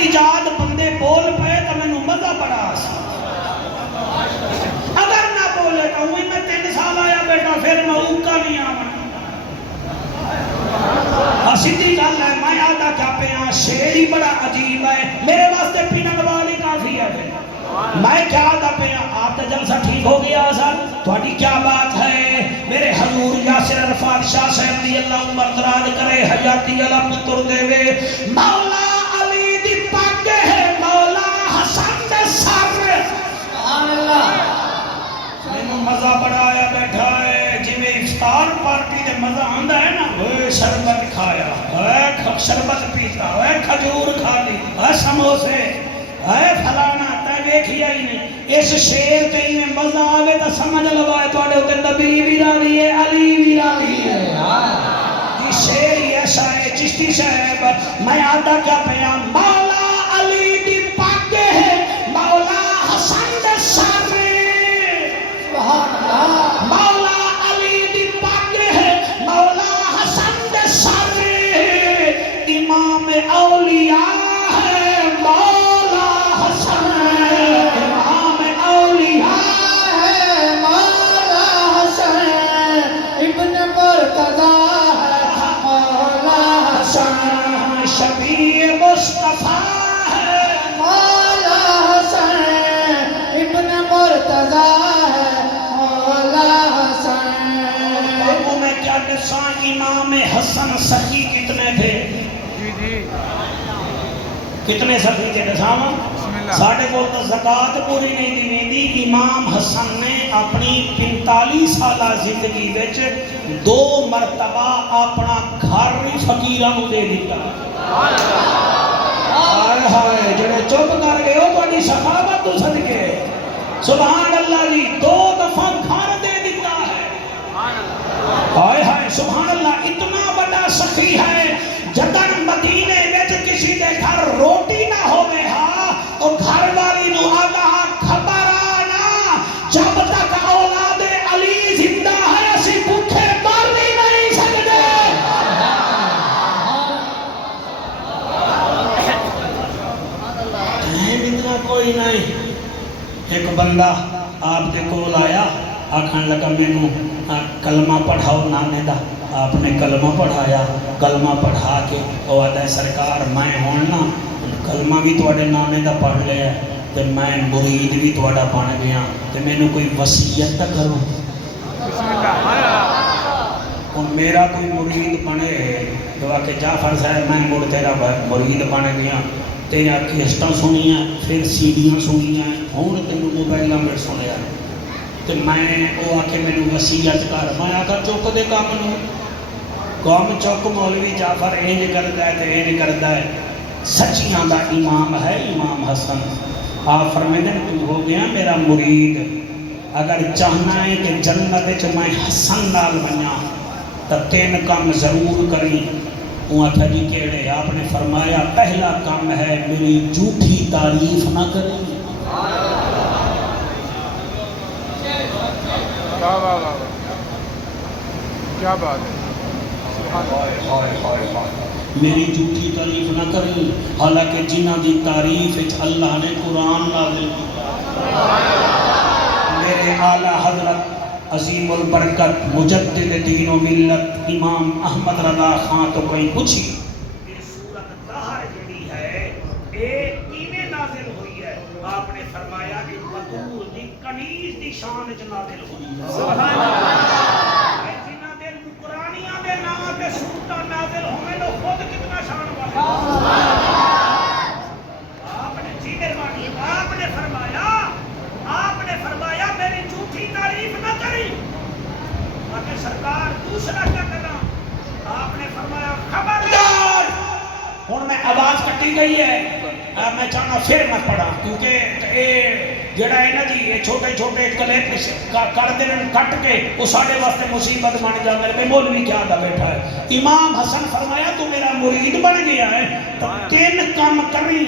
ایجاد بندے بول پے تو میں مزہ بڑا سی، اگر نہ بولے تو ہوئی میں 3 سال آیا بیٹا پھر میں اوکا نہیں آمن۔ سیدھی گل ہے، میں آدھا کیا پہ ہاں، شعر ہی بڑا عجیب ہے، میرے واسطے پینن والی کافی ہے۔ میں کیا آدھا پہ ہاں، آپ کا جلسہ ٹھیک ہو گیا آزاد، تھوڑی کیا بات ہے؟ میرے حضور یاسر عرفات شاہ صاحب رضی اللہ عمر دراز کرے، حیاتی علم پتر دے وے، مولا علی دی پاگے ہے، مولا حسن دے سر، سبحان اللہ۔ میں مزہ بڑا آیا بیٹھا ہے، جی میں افطار پارٹی دے مزہ آندہ ہے نا، شربت کھایا، شربت پیتا، کھجور کھا لی، سموسے، فلانا تے ویکھیا ہی نہیں۔ اس شیر تے ہی میں مزہ آوے تو سمجھ لو ہے تواڈے اوتے نبی بھی راضی ہے، علی بھی راضی ہے۔ یہ شیر ہی ایسا ہے چشتی صاحب، میں آدھا کیا پیام، مولا علی دی پاگے ہے، مولا حسن دے سر، سبحان اللہ۔ مولا علی دی پاگے ہے، مولا حسن دے سر، امام اولیاء ہے مولا حسن، امام اولیاء ہے مولا حسن، ابن مرتضی ہے مولا حسن، شبیہ مصطفیٰ ہے مولا حسن، ابن مرتضی ہے مولا حسن۔ بابو میں کیا دساں، امام حسن سخی کتنے تھے؟ جی جی کتنے سخی تھے دساں؟ بسم اللہ۔ ساڑھے کو تو زکاة پوری نہیں دی، امام حسن نے اپنی 45 سالہ زندگی وچ 2 مرتبہ اپنا گھر فقیراں نوں دے دیتا۔ ہائے ہائے جڑے چپ کر گئے ہو تہاڈی سخاوت تو صدقے، سبحان اللہ جی، 2 دفعہ گھر دے دیتا ہے۔ ہائے ہائے سبحان اللہ، اتنا بڑا سخی ہے، جدن مدینے وچ کسی دے گھر روٹی نہ ہوے ہاں تو گھر والی نو آدھا خبر آنا، جب تک اولاد علی زندہ ہے اسی بھوکے مر نہیں سکتے۔ اتنا کوئی نہیں۔ ایک بندہ آپ کے کول آیا، آکھن لگا مینوں کلمہ پڑھاؤ نانے دا، آپ نے کلمہ پڑھایا، کلمہ پڑھا کے وہ آدھا ہے سرکار میں ہون نا کلمہ بھی تواڈے نانے دا پڑھ لیا تے میں مرید بھی تواڈا بن گیا تے مینوں کوئی وصیت تک کرو۔ بسم اللہ۔ اور میرا کوئی مرید بنے تو آ کے جعفر صاحب میں مڑ تیرا مرید بن گیا، تیرا کیسٹاں سنیاں، پھر سیڈیاں سنیاں، ہوں تینوں موبائلاں میں سنیا، تو میں وہ آ کے مینوں وصیت کر، میں آ کر چک دے کام نوں، کام چک مولوی جعفر اینج کردا ہے تے اینج کردا ہے۔ سچیاں دا امام ہے امام حسن، آپ فرمیندے تو ہو گیا میرا مرید، اگر چاہنا ہے کہ جنت وچ میں حسن نال بنیا تو 3 کام ضرور کریں۔ وہ آتا جی کیڑے؟ آپ نے فرمایا پہلا کام ہے میری جھوٹی تعریف نہ کریں۔ واہ واہ واہ، کیا بات ہے، سبحان اللہ۔ میری جھوٹی تعریف نہ کریں، حالانکہ جنہ دی تعریف اللہ نے قرآن نازل کیا۔ میرے اعلیٰ حضرت عظیم البرکت مجدد دین و ملت امام احمد رضا خان تو کہیں پوچھی یہ سورت طہر جڑی ہے ایک کیویں نازل ہوئی ہے؟ آپ نے فرمایا کہ بدور دی کنیز دی شان وچ نازل ہوئی ہے۔ سبحان اللہ۔ جنہ دے قرآنیاں دے نام تے سورتاں نازل ہوئے تو خود کتنا شان والے۔ آپ نے جی مہربانی، آپ نے فرمایا میری جھوٹی تعریف نہ کری، اگر سرکار دوسرا کیا کرنا؟ آپ نے فرمایا خبردار۔ ہوں میں آواز کٹی گئی ہے، میں چاہنا پھر میں پڑھا کیونکہ یہ جڑا ہے نا جی یہ چھوٹے چھوٹے کلپ کر دیں کٹ کے وہ سارے واسطے مصیبت بن جاتا ہے۔ میں مولوی کیا آدھا بیٹھا ہے، امام حسن فرمایا تو میرا مرید بن گیا ہے تو 3 کام کریں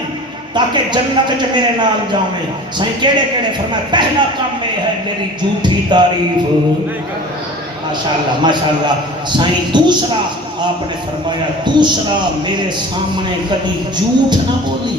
تاکہ جنت جو میرے نال جاؤں۔ سائیں کیڑے کیڑے؟ فرمایا پہلا کام یہ ہے میری جھوٹی تعریف۔ ماشاءاللہ ماشاءاللہ۔ سائیں دوسرا آپ نے فرمایا دوسرا میرے سامنے کبھی جھوٹ نہ بولی۔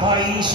22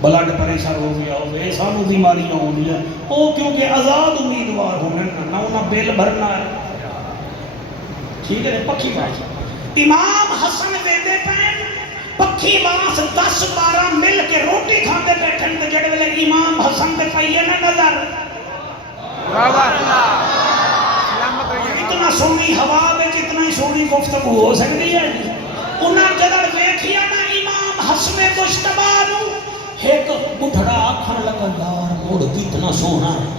بلڈ پریشر ہو گیا ہوگی سانو بیماریاں ہو گیا وہ کیونکہ آزاد امیدوار ہونے نہ انہیں بل بھرنا ہے ٹھیک ہے پکی بات امام حسن دیتے پین پکی ماس 10-12 مل کے روٹی کھاندے بیٹھن تے جڑے ویلے امام حسن دے پئیے نہ نظر اتنا سونی ہوا میں اتنا ہی سونی گفتگو ہو سکتی ہے انہاں جدڑ ویکھیا نا امام حسن مجتبی نو ایک بڑھڑا آکھن لگا یار موڑ کتنا سونا ہے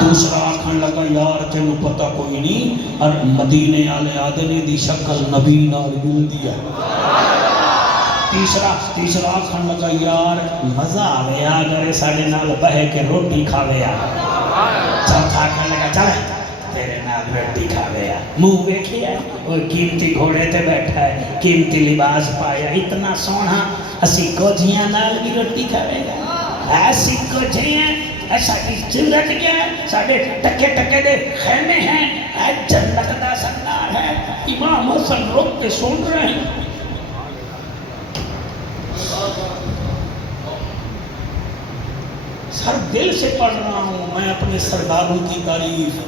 دوسرا آکھن لگا یار تینوں پتہ کوئی نہیں اور مدینے والے آدمی دی شکل نبی نال ملدی ہے تیسرا آکھن لگا یار مزہ آوے اگر ساڈے نال بہ کے روٹی کھاوے چوتھا آکھن لگا چل تیرے نال روٹی کھاوے منہ ویکھیا وہ قیمتی گھوڑے تے بیٹھا ہے قیمتی لباس پایا اتنا سونا اسی کوجھیاں نال بھی روٹی کھاوے گا ایسی کوجھیاں ایسا چلٹ گیا ہے ساڑھے ٹکے ٹکے دے خیمے ہیں اے جنت دا سردار ہے امام حسن رک کے سن رہے ہیں سر دل سے پڑھ رہا ہوں میں اپنے سرداروں کی تعریف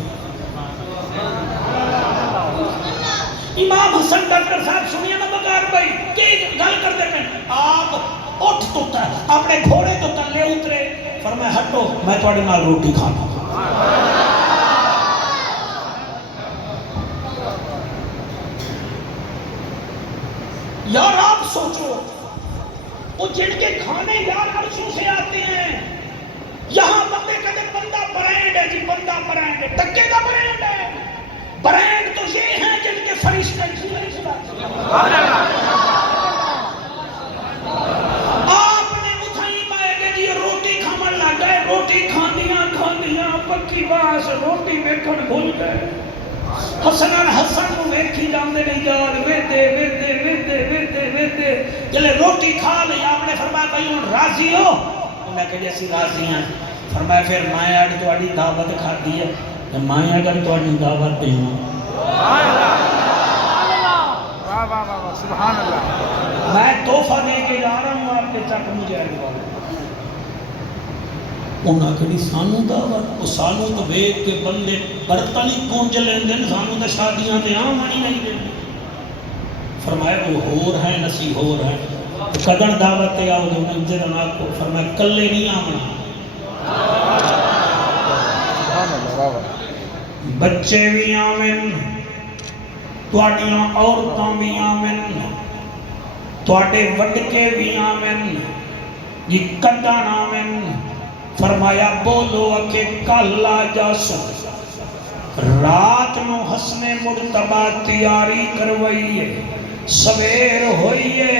امام حسن ڈاکٹر صاحب سنیے نا بغیر بھائی کی گل کرتے ہیں آپ اٹھ تو اپنے گھوڑے تو تلے اترے فرمایا ہٹو میں تھوڑی نال روٹی کھانا یار آپ سوچو وہ جن کے کھانے یار عرشوں سے آتے ہیں یہاں بندے کہتے بندہ برینڈ ہے جی بندہ برینڈ ہے ٹکے کا برینڈ ہے برینڈ تو یہ ہیں جن کے فرشتے آپ نے اتھائی پائے گے جی روٹی کھامن لگ گئے روٹی کھاندیاں پکی باس روٹی بیکھن بھول گئے حسن کو ویکھی جاندے نہیں یار ویدے جلے روٹی کھا لئی آپ نے فرمایا بھائی ان راضی ہو انہیں کہ جیسی راضی ہیں فرمایا پھر میں اگر تواڈی دعوت کھا دی ہے میں اگر تواڈی دعوت دیواں سبحان اللہ میں تحفہ دے کے جا رہا ہوں آپ کے چک مجاہد والے انہاں کہڑی سانو دعوت سانو تو ویکھ کے بندے برتن ہی کونج لیندے سانو تو شادیاں تے عام ہی نہیں دے فرمایا وہ ہور ہیں نسی ہور ہیں قدر دعوت تے آؤ جو منظر انہاں کو فرمایا کلے نہیں آمنا بچے بھی آمن تواڈیاں عورتاں بھی آمن تواڈے وڈکے بھی آمن یہ قدر آمن فرمایا بولو کہ کل آ جاسو رات نو حسن مرتبہ تیاری کروئیے سویر ہوئیے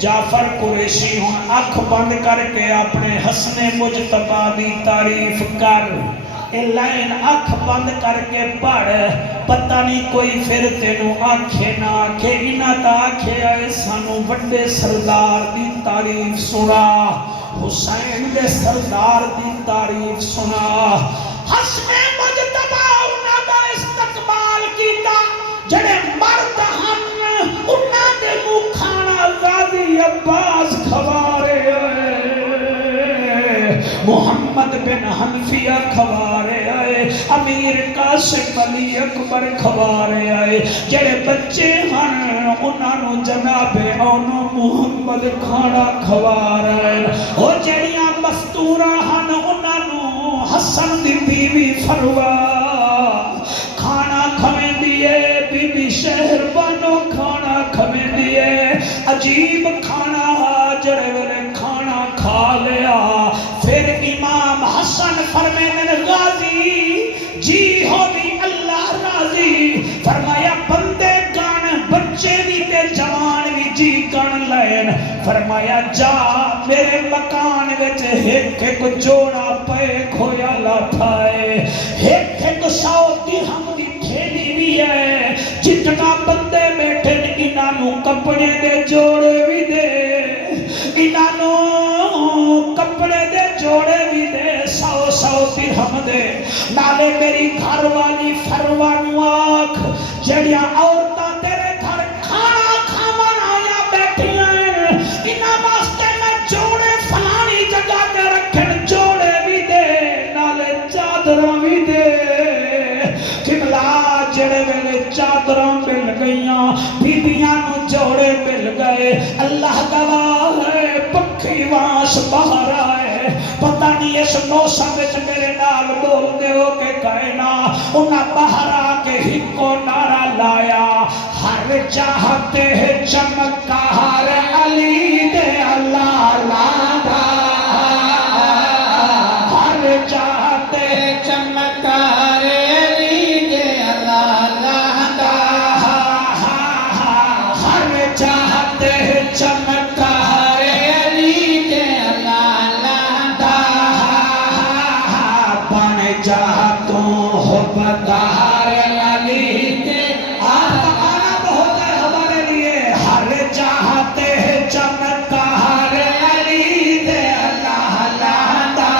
جعفر قریشی ہوں اکھ بند کر کے اپنے حسن مجتبہ دی تعریف کر اے لائن اکھ بند کر کے پڑھ پتہ نہیں کوئی پھر تینوں آنکھیں نہ آنکھیں انہاں تا آنکھیں آئے سانو بڑے سردار دی تعریف سنا حسین دے سردار دی تعریف سنا حسن مجتبہ انہاں دا استقبال کیتا جڑے مرد ہن انہاں دے منہ کھانا غازی عباس کھوارے محمد بن حنفیہ کھوارے آئے امیر قاسم علی اکبر کھوارے آئے جڑے بچے ہن انہاں جناب اونو محمد کھانا کھوارے او جڑیاں مستورہ ہن انہاں حسن دی بیوی فروا کھانا کھویں دیئے بی بی شہر بانو کھانا کھویں دیئے عجیب کھانا جڑے ویلے کھانا کھا لیا پھر امام حسن فرمینے غازی جی ہو بھی اللہ راضی فرمایا بندے گان بچے بھی تے جوان بھی جی گان لین فرمایا جا میرے مکان وچ ایک جوڑا پے کھویا لاٹھائے ایک 100 درہم دی تھیلی بھی ہے جتنا بندے بیٹھے انہاں کپڑے دے جوڑے بھی دے انہاں کپڑے دے جوڑے بھی دے 100 درہم دے نالے میری گھر والی فروانو آکھ جڑیاں عورتاں تیرے گھر کھانا کھاون آیا بیٹھیاں انہاں واسطے میں جوڑے لباس باہر آئے پتہ نہیں اس موسم وچ میرے نال بول دے ہو کہ کہنا انہاں باہر آ کے ہکو نعرہ لایا ہر چاہتے چمکار علی دے اللہ لادا ہر چاہتے چمکار علی دے اللہ لادا ہر چاہتے چمکار علی دے اللہ لادا بن جا تو حبدار علی دے آنا بہت ہے ہمارے لیے ہر چاہتے چمکار علی دے اللہ لادا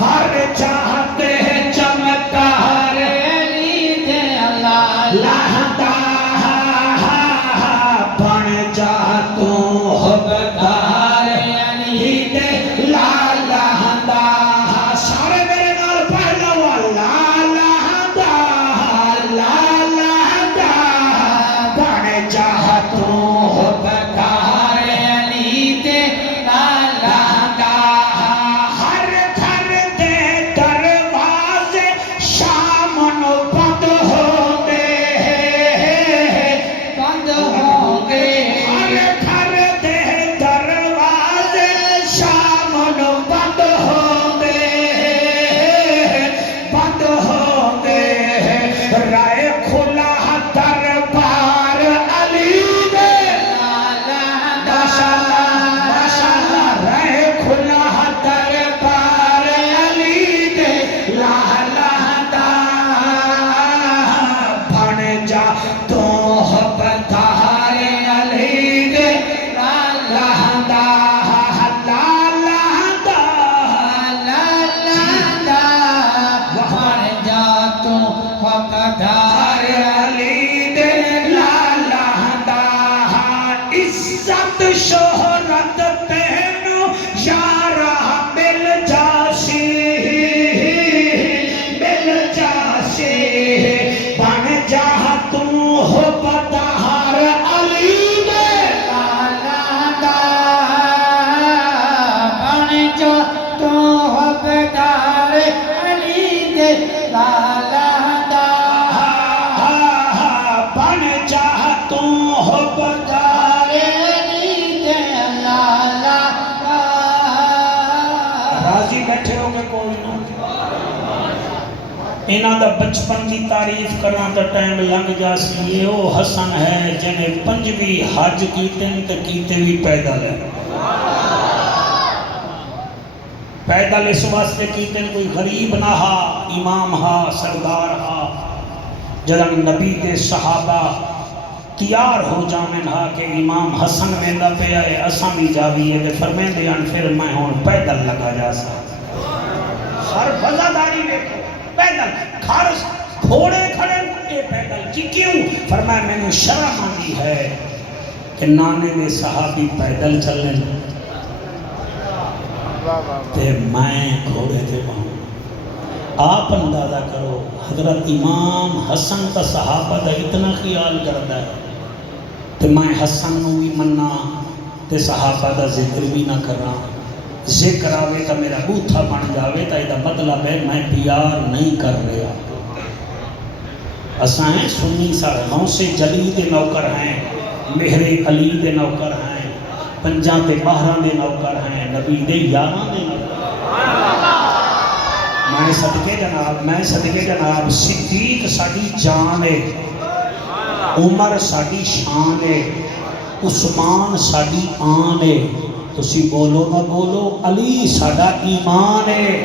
ہر چاہتے چمکار علی دے اللہ لادا بن جا تو حبدار علی دے لالا سارے میرے نال پہلا وا لالا بن جا تو حبدار علی دے لالا ہر گھر دے دروازے شام نو بند ہو گئے بند ہو گئے ہر گھر دے دروازے شام نو بند ہو گئے بند ہو گئے رائے کھلا دربار علی دے ماشاءاللہ رائے کھلا دربار علی دے لالا بن جا تو حبدار علی دے لالا بن جا تو حقدار علی دے لالا عزت شہرت تینو یارا مل جاسی بن جا تو حبدار علی دے بن جا تو حقدار علی دے لالا بن جا تو حبدار علی دے لالا راضی بیٹھے ہو کہ کوئی نہ انہاں دا بچپن کی تعریف کرنا تا ٹائم لنگ جا سی یہ وہ حسن ہے جنہیں پنجوی حج کیتے ہیں تو کیتے بھی پیدل ہے پیدل اس واسطے کیتے ہیں کوئی غریب نہ ہا امام ہا سردار ہا جدن نبی دے صحابہ تیار ہو جامن ہا کہ امام حسن ویندا پہ آئے اساں بھی جاویے دے فرمین دے ان پھر میں ہون پیدل لگا جا سا ہر وزاداری میں پیدل گھر گھوڑے کھڑے یہ پیدل کی کیوں فرمایا میں نے شرم آنی ہے کہ نانے میں صحابی پیدل چلنے تے میں گھوڑے تے پاؤں آپ اندازہ کرو حضرت امام حسن تا صحابہ دا اتنا خیال کرتا ہے تے میں حسن نو بھی مننا تے صحابہ دا ذکر بھی نہ کرنا ذکر آوے تا میرا بوتھا بن جاوے تا یہ مطلب ہے میں پیار نہیں کر رہا اساں ہیں سنی سارے غوث جلی دے نوکر ہیں مہر علی دے نوکر ہیں پنجاں تے باہراں دے نوکر ہیں نبی دے یاراں دے نوکر میں صدقے جناب صدیق ساڈی جان ہے عمر ساڈی شان ہے عثمان ساڈی آن ہے تسی بولو نہ بولو علی ساڈا ایمان ہے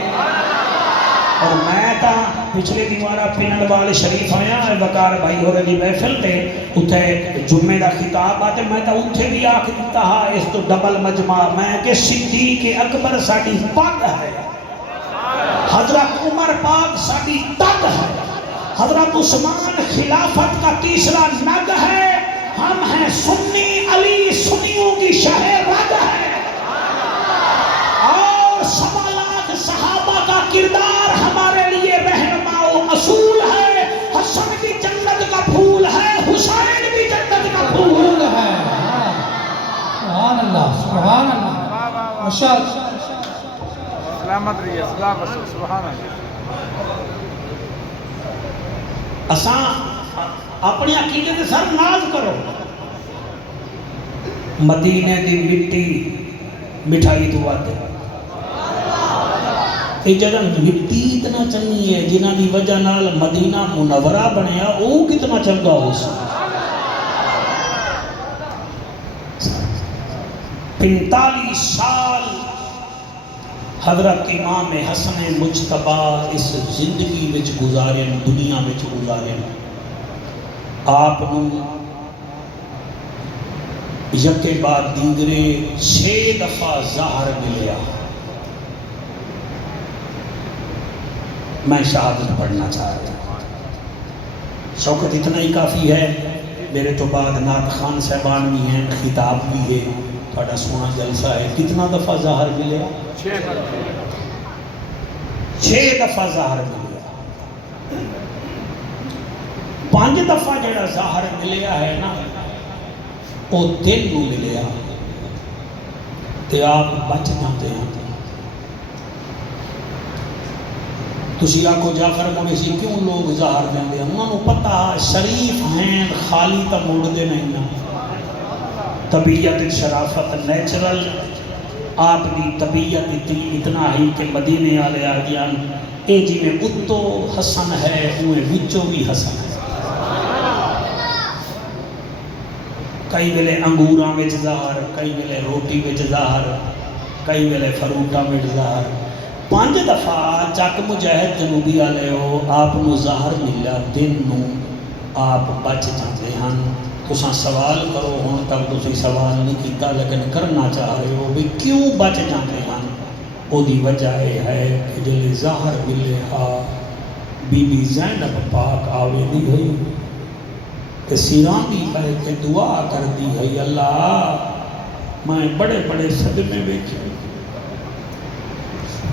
اور میں تا پچھلے دیوارہ پینل والے شریف آیا وقار بھائی ہو رہی محفل تے اتھے جمعے دا خطاب آتے میں تا اتھے بھی آکھ دیتا ہا اس تو ڈبل مجمع میں کہ صدیق اکبر ساڈی پگ ہے حضرت عمر پاک ساڈی تگ ہے حضرت عثمان خلافت کا تیسرا نگ ہے ہم ہیں سنی علی سنیوں کی شہ رگ ہے اور 7 لاکھ صحابہ کا کردار ہمارے لیے رہنما و اصول ہے حسن بھی جنت کا پھول ہے حسین بھی جنت کا پھول ہے سبحان اللہ سبحان اللہ واہ واہ واہ ماشاء اللہ سلامت رہیے سلامت سبحان اللہ اساں اپنی عقیدے کے سر ناز کرو مدینے دی مٹی مٹھائی تو آتے یہ جگہ مٹی اتنا چنگی ہے جنہ دی وجہ نال مدینہ منورہ بنیا وہ کتنا چنگا ہو سکتا 45 سال حضرت امام حسن مجتبی اس زندگی وچ گزارے دنیا وچ گزارے آپ یکے بعد دیگرے 6 دفعہ ظاہر ملیا میں شہادت پڑھنا چاہ رہا ہوں شوکت اتنا ہی کافی ہے میرے تو بعد نعت خان صاحبان بھی ہیں خطاب بھی ہے تھوڑا سونا جلسہ ہے کتنا دفعہ ظاہر ملیا 6 دفعہ ظاہر ملیا 5 دفعہ جڑا ظاہر ملیا ہے نا وہ دل کو ملیا تے آپ بچ جاتے ہیں تسی آکو جعفر موڑی سی کیوں لوگ ظاہر دیں دے انہوں نے پتہ شریف ہیں خالی تا موڑ دے نہیں نا طبیعت شرافت نیچرل آپ دی طبیعت اتنا ہی کہ مدینے آلے آگیان اے جی میں اتو حسن ہے اوے وچو بھی حسن ہے کئی ویلے انگوراں وچ ظاہر کئی ویلے روٹی وچ ظاہر کئی ویلے فروٹاں وچ ظاہر 5 دفعہ چک مجاہد جنوبی آلے ہو آپ نو ظاہر ملا دن نو آپ بچ جاتے ہیں تساں سوال کرو ہون تک تسی سوال نہیں کیتا لیکن کرنا چاہ رہے ہو بھی کیوں بچ جاتے ہیں او دی وجہ یہ ہے کہ جلے ظاہر ملے بی بی زینب پاک آوے دی ہوئی کہ سیران دی کہے کہ دعا کر دی ہے اللہ میں بڑے بڑے صدمے بیچے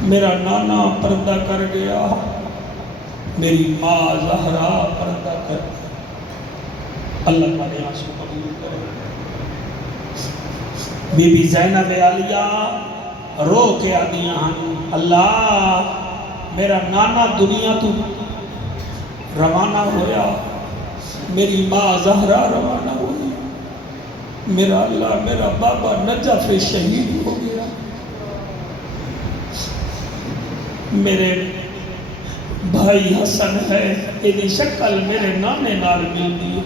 میرا نانا پردہ کر گیا میری ماں زہرا پردہ کر گیا اللہ تعالیٰ آنسو قبول کرے بی بی زینب عالیہ رو کے آدیاں ہیں اللہ میرا نانا دنیا تو روانہ ہویا میری ماں زہرا روانہ ہوئی میرا اللہ میرا بابا نجف شہید ہو گیا میرے بھائی حسن ہے یہ شکل میرے نانے نال مل دی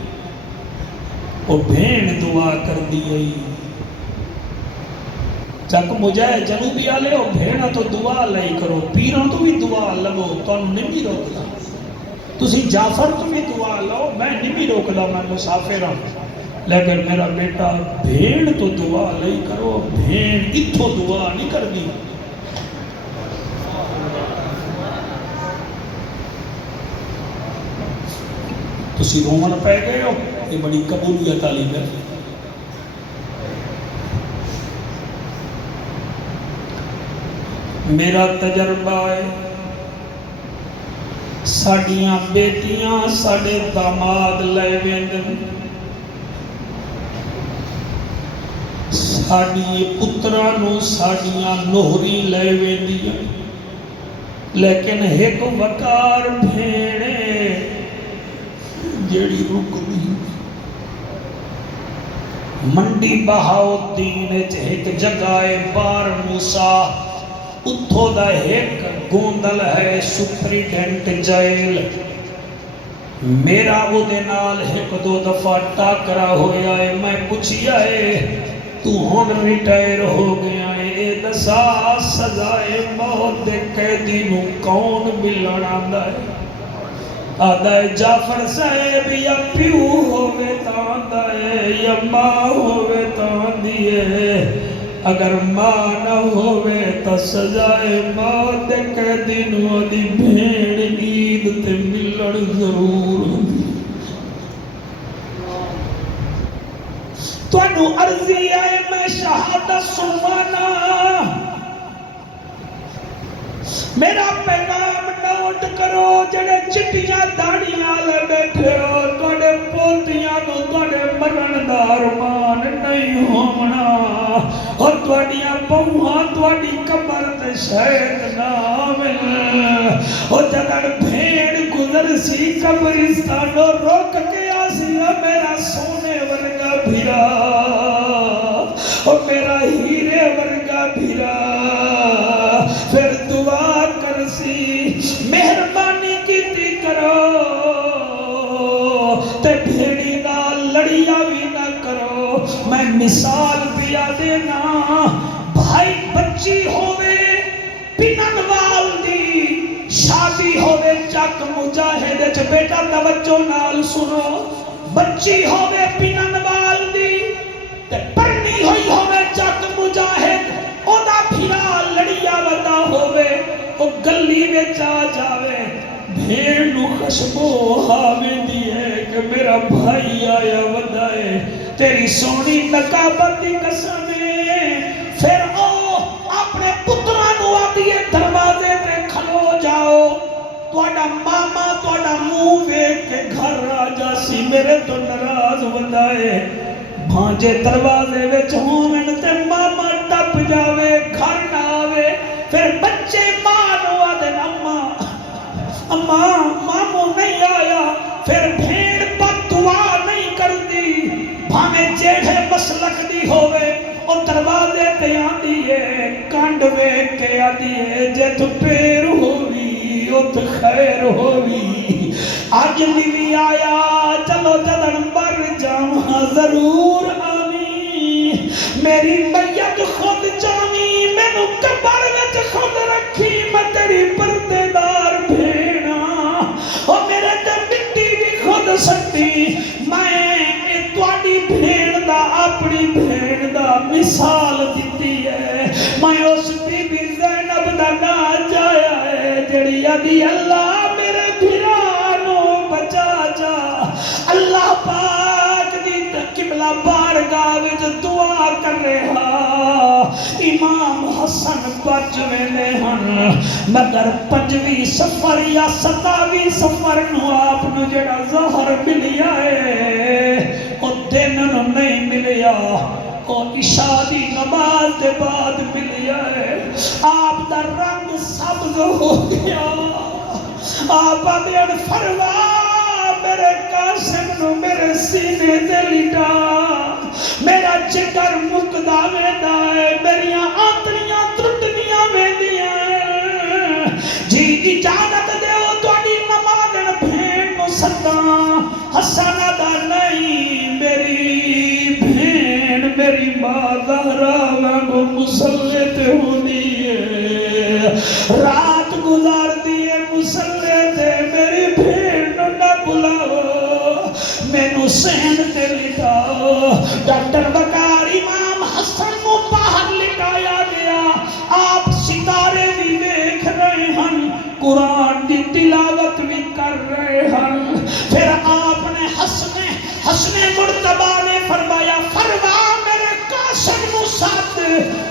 وہ بھین دعا کر دی گئی چک مجھے جنوبی آلے ہو بھینا تو دعا لئی کرو پیروں تو بھی دعا لگو تو نہیں بھی روکدا تسی جعفر تو بھی دعا لو میں نہیں بھی روکدا میں مسافر ہوں لیکن میرا بیٹا بھین تو دعا لئی کرو بھین اتھو دعا نہیں کر دی تسی رومن پہ گئے ہو یہ بڑی قبولیت علی ہے میرا تجربہ ہے ساڑیاں بیٹیاں ساڑے داماد لے ویندن ساڑی پترانو ساڑیاں نوہری لے ویندیاں لیکن ایک وقار بھیڑے جیڑی رک دی منڈی بہاؤدین ایک جگہ بار موسیٰ اتھو دا ایک گوندل ہے سپریڈنٹ جیل میرا وہ دنال ایک 2 دفعہ ٹاکرا ہویا ہے میں پوچھیا ہے تو ہون ریٹائر ہو گیا ہے اے دسا سزائے موت دے قیدی نو کون ملن آندا ہے آدھا ہے جعفر صاحب یا پیو ہوئے تاندہ ہے یا ماں ہوئے تاندیے اگر ماں نہ ہوئے تا سزائے موت کے دنوں دی بھیڑ عید تے ملن ضرور ہوندی تو انو عرضی آئے میں شہادت سنوانا میرا پیغام نوٹ کرو جڑے چٹیاں داڑیاں لے بیٹھے ہو توڑے پوتیاں نو توڑے مرن دار مان نہیں ہومنا اور تواڈی قبر تے شاید نہ مل او جدڑ بھیڑ گزر سی قبرستانوں روک کے آسی میرا سونے ورگا بھیرا او میرا ہیرے ورگا بھیرا پھر دعا کرسی مہربانی کیتی کرو تے بھیڑی نال لڑیا بھی نہ کرو میں مثال پیا دینا بھائی بچی ہوئے پنن وال دی شادی ہوئے چک مجاہد چ بیٹا توجہ نال سنو بچی ہوئے پنن وال دی تے پڑھنی ہوئی ہوئے چک مجاہد او دا پھرا لڑیا ودا ہوئے او گلی میں چا جاوے بھیڑ نو خشبو ہاوے دیئے کہ میرا بھائی آیا ودائے تیری سونی نقابت دی قسم ہے پھر او اپنے پترانو آدیے دروازے پہ کھلو جاؤ توڑا ماما توڑا منہ ویک کے گھر آجا سی میرے تو نراز ودائے بھانجے دروازے وچ ہومن تے ماما ٹپ جاوے گھر نہ آوے پھر بچے مانو آدھے اماں مامو نہیں آیا پھر بھیڑ پر دعا نہیں کر دی بھامے جیڑے مسلک دی ہوئے اور دروازے پہ آدھی ہے کانڈ ویک کے آدھی ہے جے تو پیر ہوئی او تو خیر ہوئی آج بھی آیا چلو جدن مر جاؤں ضرور آمین میری میت خود جامی میں نو قبر وچ خود رکھی میں تیری پردے دار بھیڑا اور میرے تے مٹی بھی خود سکتی میں تواڈی بھیڑ دا اپنی بھیڑ دا مثال دیتی ہے میں اس بی بی زینب دا نا جایا ہے جڑی آدھی اللہ میرے بھرانو بچا جا اللہ پاک دی قبلہ بارگاہ وچ دعا کر رہا امام حسن بچ ویلے ہن مگر 5ویں سفر یا 27ویں سفر نو آپ نو جڑا ظہر ملیا ہے او دن نو نہیں ملیا او عشاء دی نماز دے بعد ملیا ہے آپ دا رنگ سبز ہو گیا آپ آدھین فرما میرے قاسم نو میرے سینے دے لٹا میرا جگر مقدہ ویدہ ہے میریاں آنتریاں ترٹنیاں ویدیاں جی اجازت دے ہو تو اڈی نمازن بھین نو سدا حسنہ دا نہیں میری بھین میری ماں زہرا وانگو مسلح تے ہو دیئے رات گزار دیئے مسلح تے میری بھین نہ بلاو میں نو سین تے لٹاو ڈاکٹر بکار امام حسن کو باہر لٹایا گیا آپ ستارے بھی دیکھ رہے ہیں قرآن دی تلاوت بھی کر رہے ہیں پھر آپ نے حسن مرتبہ نے فرمایا فرما میرے قاسم نو ساتھ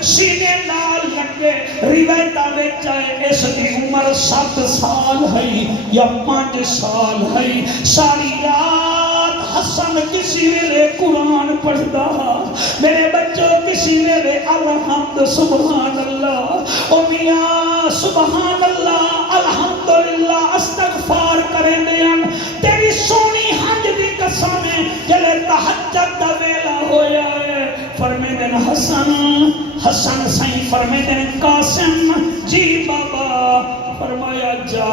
سینے نال لگے روایتہ میں چاہے اس دی عمر 7 سال ہے یا 5 سال ہے ساری رات حسن کسی ویلے قرآن پڑھدا میرے بچوں کسی ویلے الحمد سبحان اللہ او میاں سبحان اللہ الحمدللہ استغفار کریں دیاں تیری سونی ہنج دی قسم ہے جلے تہجد دا ویلا ہویا ہے فرمے دن حسن سائیں فرمے دن قاسم جی بابا فرمایا جا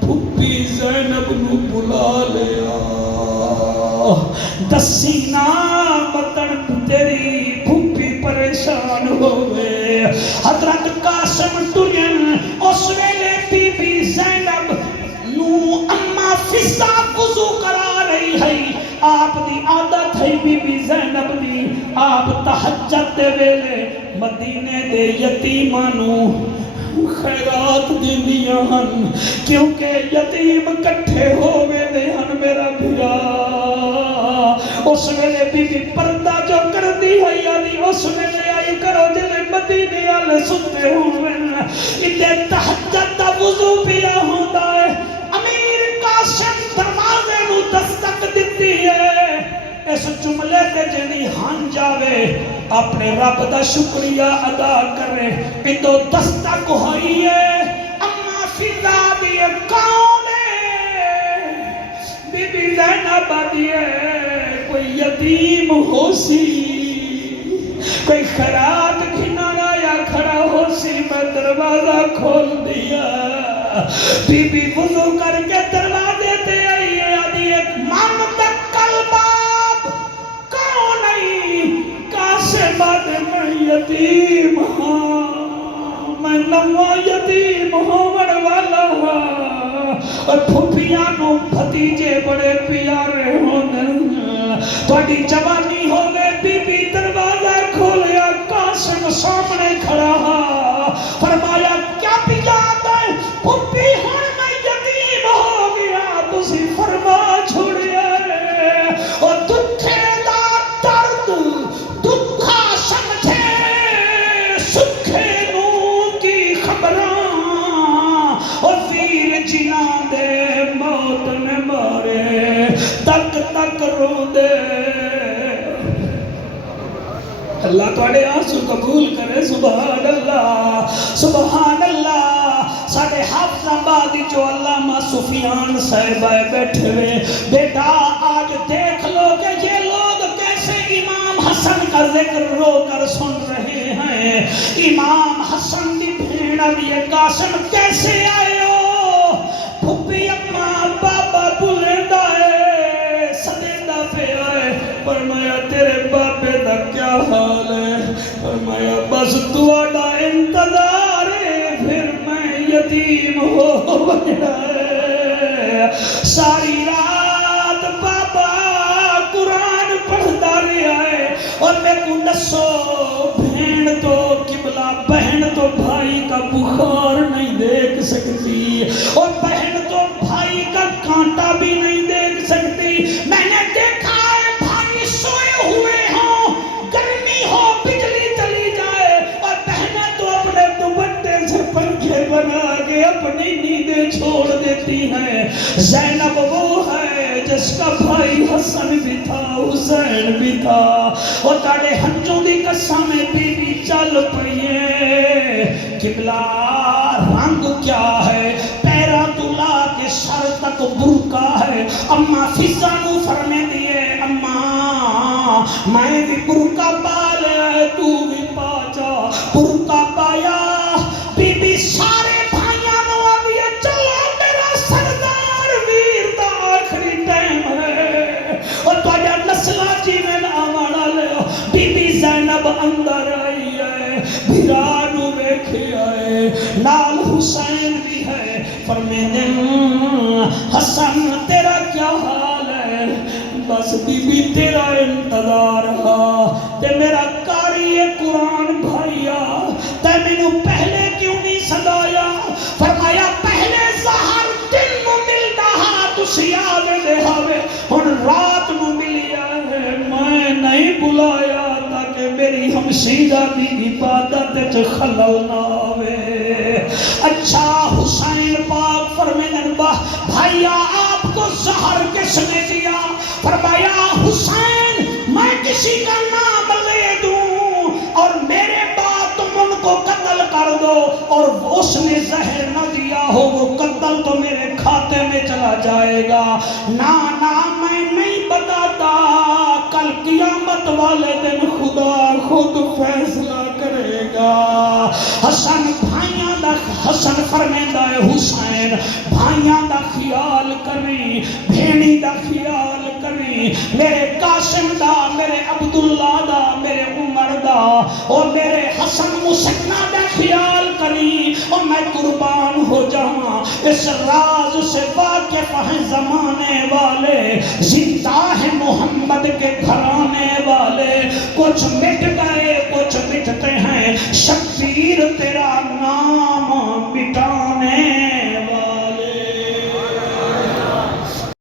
پھپی زینب نو بلا لیا دسینا مطن تیری پھپی پریشان ہوئے حضرت قاسم ٹرین اس ویلے بی بی زینب نو اما فضا وضو کرا رہی ہے آپ دی عادت ہے بی بی زینب دی آپ تہجد دے ویلے مدینے دے یتیمانو خیرات دیندیاں ہن کیونکہ یتیم کٹھے ہوئے دے ہن میرا بھرا اس ویلے بی بی پردہ جو کر دی ہے یعنی اس ویلے آئی کرو جلے مدینے والے سنتے ہوئے اتنے تہجد دا وضو پیا ہوتا ہے امیر قاسم دروازے نو دستک دیتی ہے اس جملے تے جنی ہن جاوے اپنے رب دا شکریہ ادا کرے ادو دستک ہوئی ہے اما فضا دی کون ہے بی بی زینب دی کوئی یتیم ہو سی کوئی خیرات گھنانا یا کھڑا ہو سی میں دروازہ کھول دیا بی بی وضو کر کے دروازے تے آئی ہے آدھی ایک مان تک قلباب کون آئی کاسے بعد میں یتیم ہاں میں نوا یتیم ہون والا ہاں اور پھوپیاں نو بھتیجے بڑے پیارے ہوندن تھوڑی جوانی ہوئے بی بی دروازہ کھولیا قاسم سامنے کھڑا ہاں فرمایا کیا پیاد ہے پھوپی ہن میں یتیم ہو گیا تسی فرما چھوڑیا اور دکھے دا درد دکھا سمجھے سکھے نو کی خبراں اور ویر جناں دے موت نے مارے تک تک رو دے اللہ توڑے آنسو قبول کرے سبحان اللہ سبحان اللہ ساڑھے حافظ آبادی جو علامہ سفیان صاحب آئے بیٹھے ہوئے بیٹا آج دیکھ لو کہ یہ لوگ کیسے امام حسن کا ذکر رو کر سن رہے ہیں امام حسن دی بھیڑا دیئے قاسم کیسے آئے ہو پھپی اماں بابا بلندہ ہے صدیدہ پہ آئے فرمایا تیرے باپے دا کیا حال ہے فرمایا بس دعا انتظار ہے پھر میں یتیم ہو گیا ساری رات بابا قرآن پڑھتا رہا ہے اور میں کو نسو بہن تو قبلہ بہن تو بھائی کا بخار نہیں دیکھ سکتی اور بہن تو بھائی کا کانٹا بھی نہیں دیکھ سکتی میں نے دیکھا ہے بھائی سوئے ہوئے ہوں گرمی ہو بجلی چلی جائے اور بہنیں تو اپنے دوپٹے سے پنکھے بنا کے اپنی نیندیں چھوڑ دیتی ہیں زینب وہ ہے جس کا بھائی حسن بھی تھا حسین بھی تھا اور تاڑے ہنجوں دی قسم بی بی چل پئیے قبلہ رنگ کیا ہے پیرا تلا کے سر تک برکا ہے اما فضا نو فرمے دیئے اما میں بھی برکا پا لیا تو بھی پا جا برکا پایا بی بی سارے بھائیاں نو آبیا چلو میرا سردار ویر دا آخری ٹائم ہے اور تو آجا نسلہ جیوین آمانا لے بی بی زینب اندر آئی ہے بھیرانو بیکھی آئے نال حسین بھی ہے فرمینے حسن تیرا کیا حال ہے بس بی بی تیرا انتظار ہا تے میرا قاری قرآن بھائیا تے مینوں پہلے کیوں نہیں صدایا فرمایا پہلے زہر دن نو ملتا ہا تسی آگے دے ہوئے ہن رات نو ملیا ہے میں نہیں بلایا تاکہ میری ہمشیرہ دی عبادت خلل نہ ہوئے اچھا حسین پاک فرمینے بھائیا آپ کو زہر کس نے دیا فرمایا حسین میں کسی کا نام لے دوں اور میرے بعد تم ان کو قتل کر دو اور اس نے زہر نہ دیا ہو وہ قتل تو میرے کھاتے میں چلا جائے گا نا میں نہیں بتاتا کل قیامت والے دن خدا خود فیصلہ کرے گا حسن بھائیاں دا حسن فرمیندہ ہے حسین بھائیاں دا خیال کریں بھینی دا خیال کریں میرے قاسم دا میرے عبداللہ دا میرے عمر دا اور میرے حسن مسکنہ دا خیال کریں اور میں قربان ہو جاؤں اس راز سے واقف ہیں زمانے والے زندہ ہیں محمد کے گھرانے والے کچھ مٹ گئے کچھ مٹتے ہیں شبیر تیرا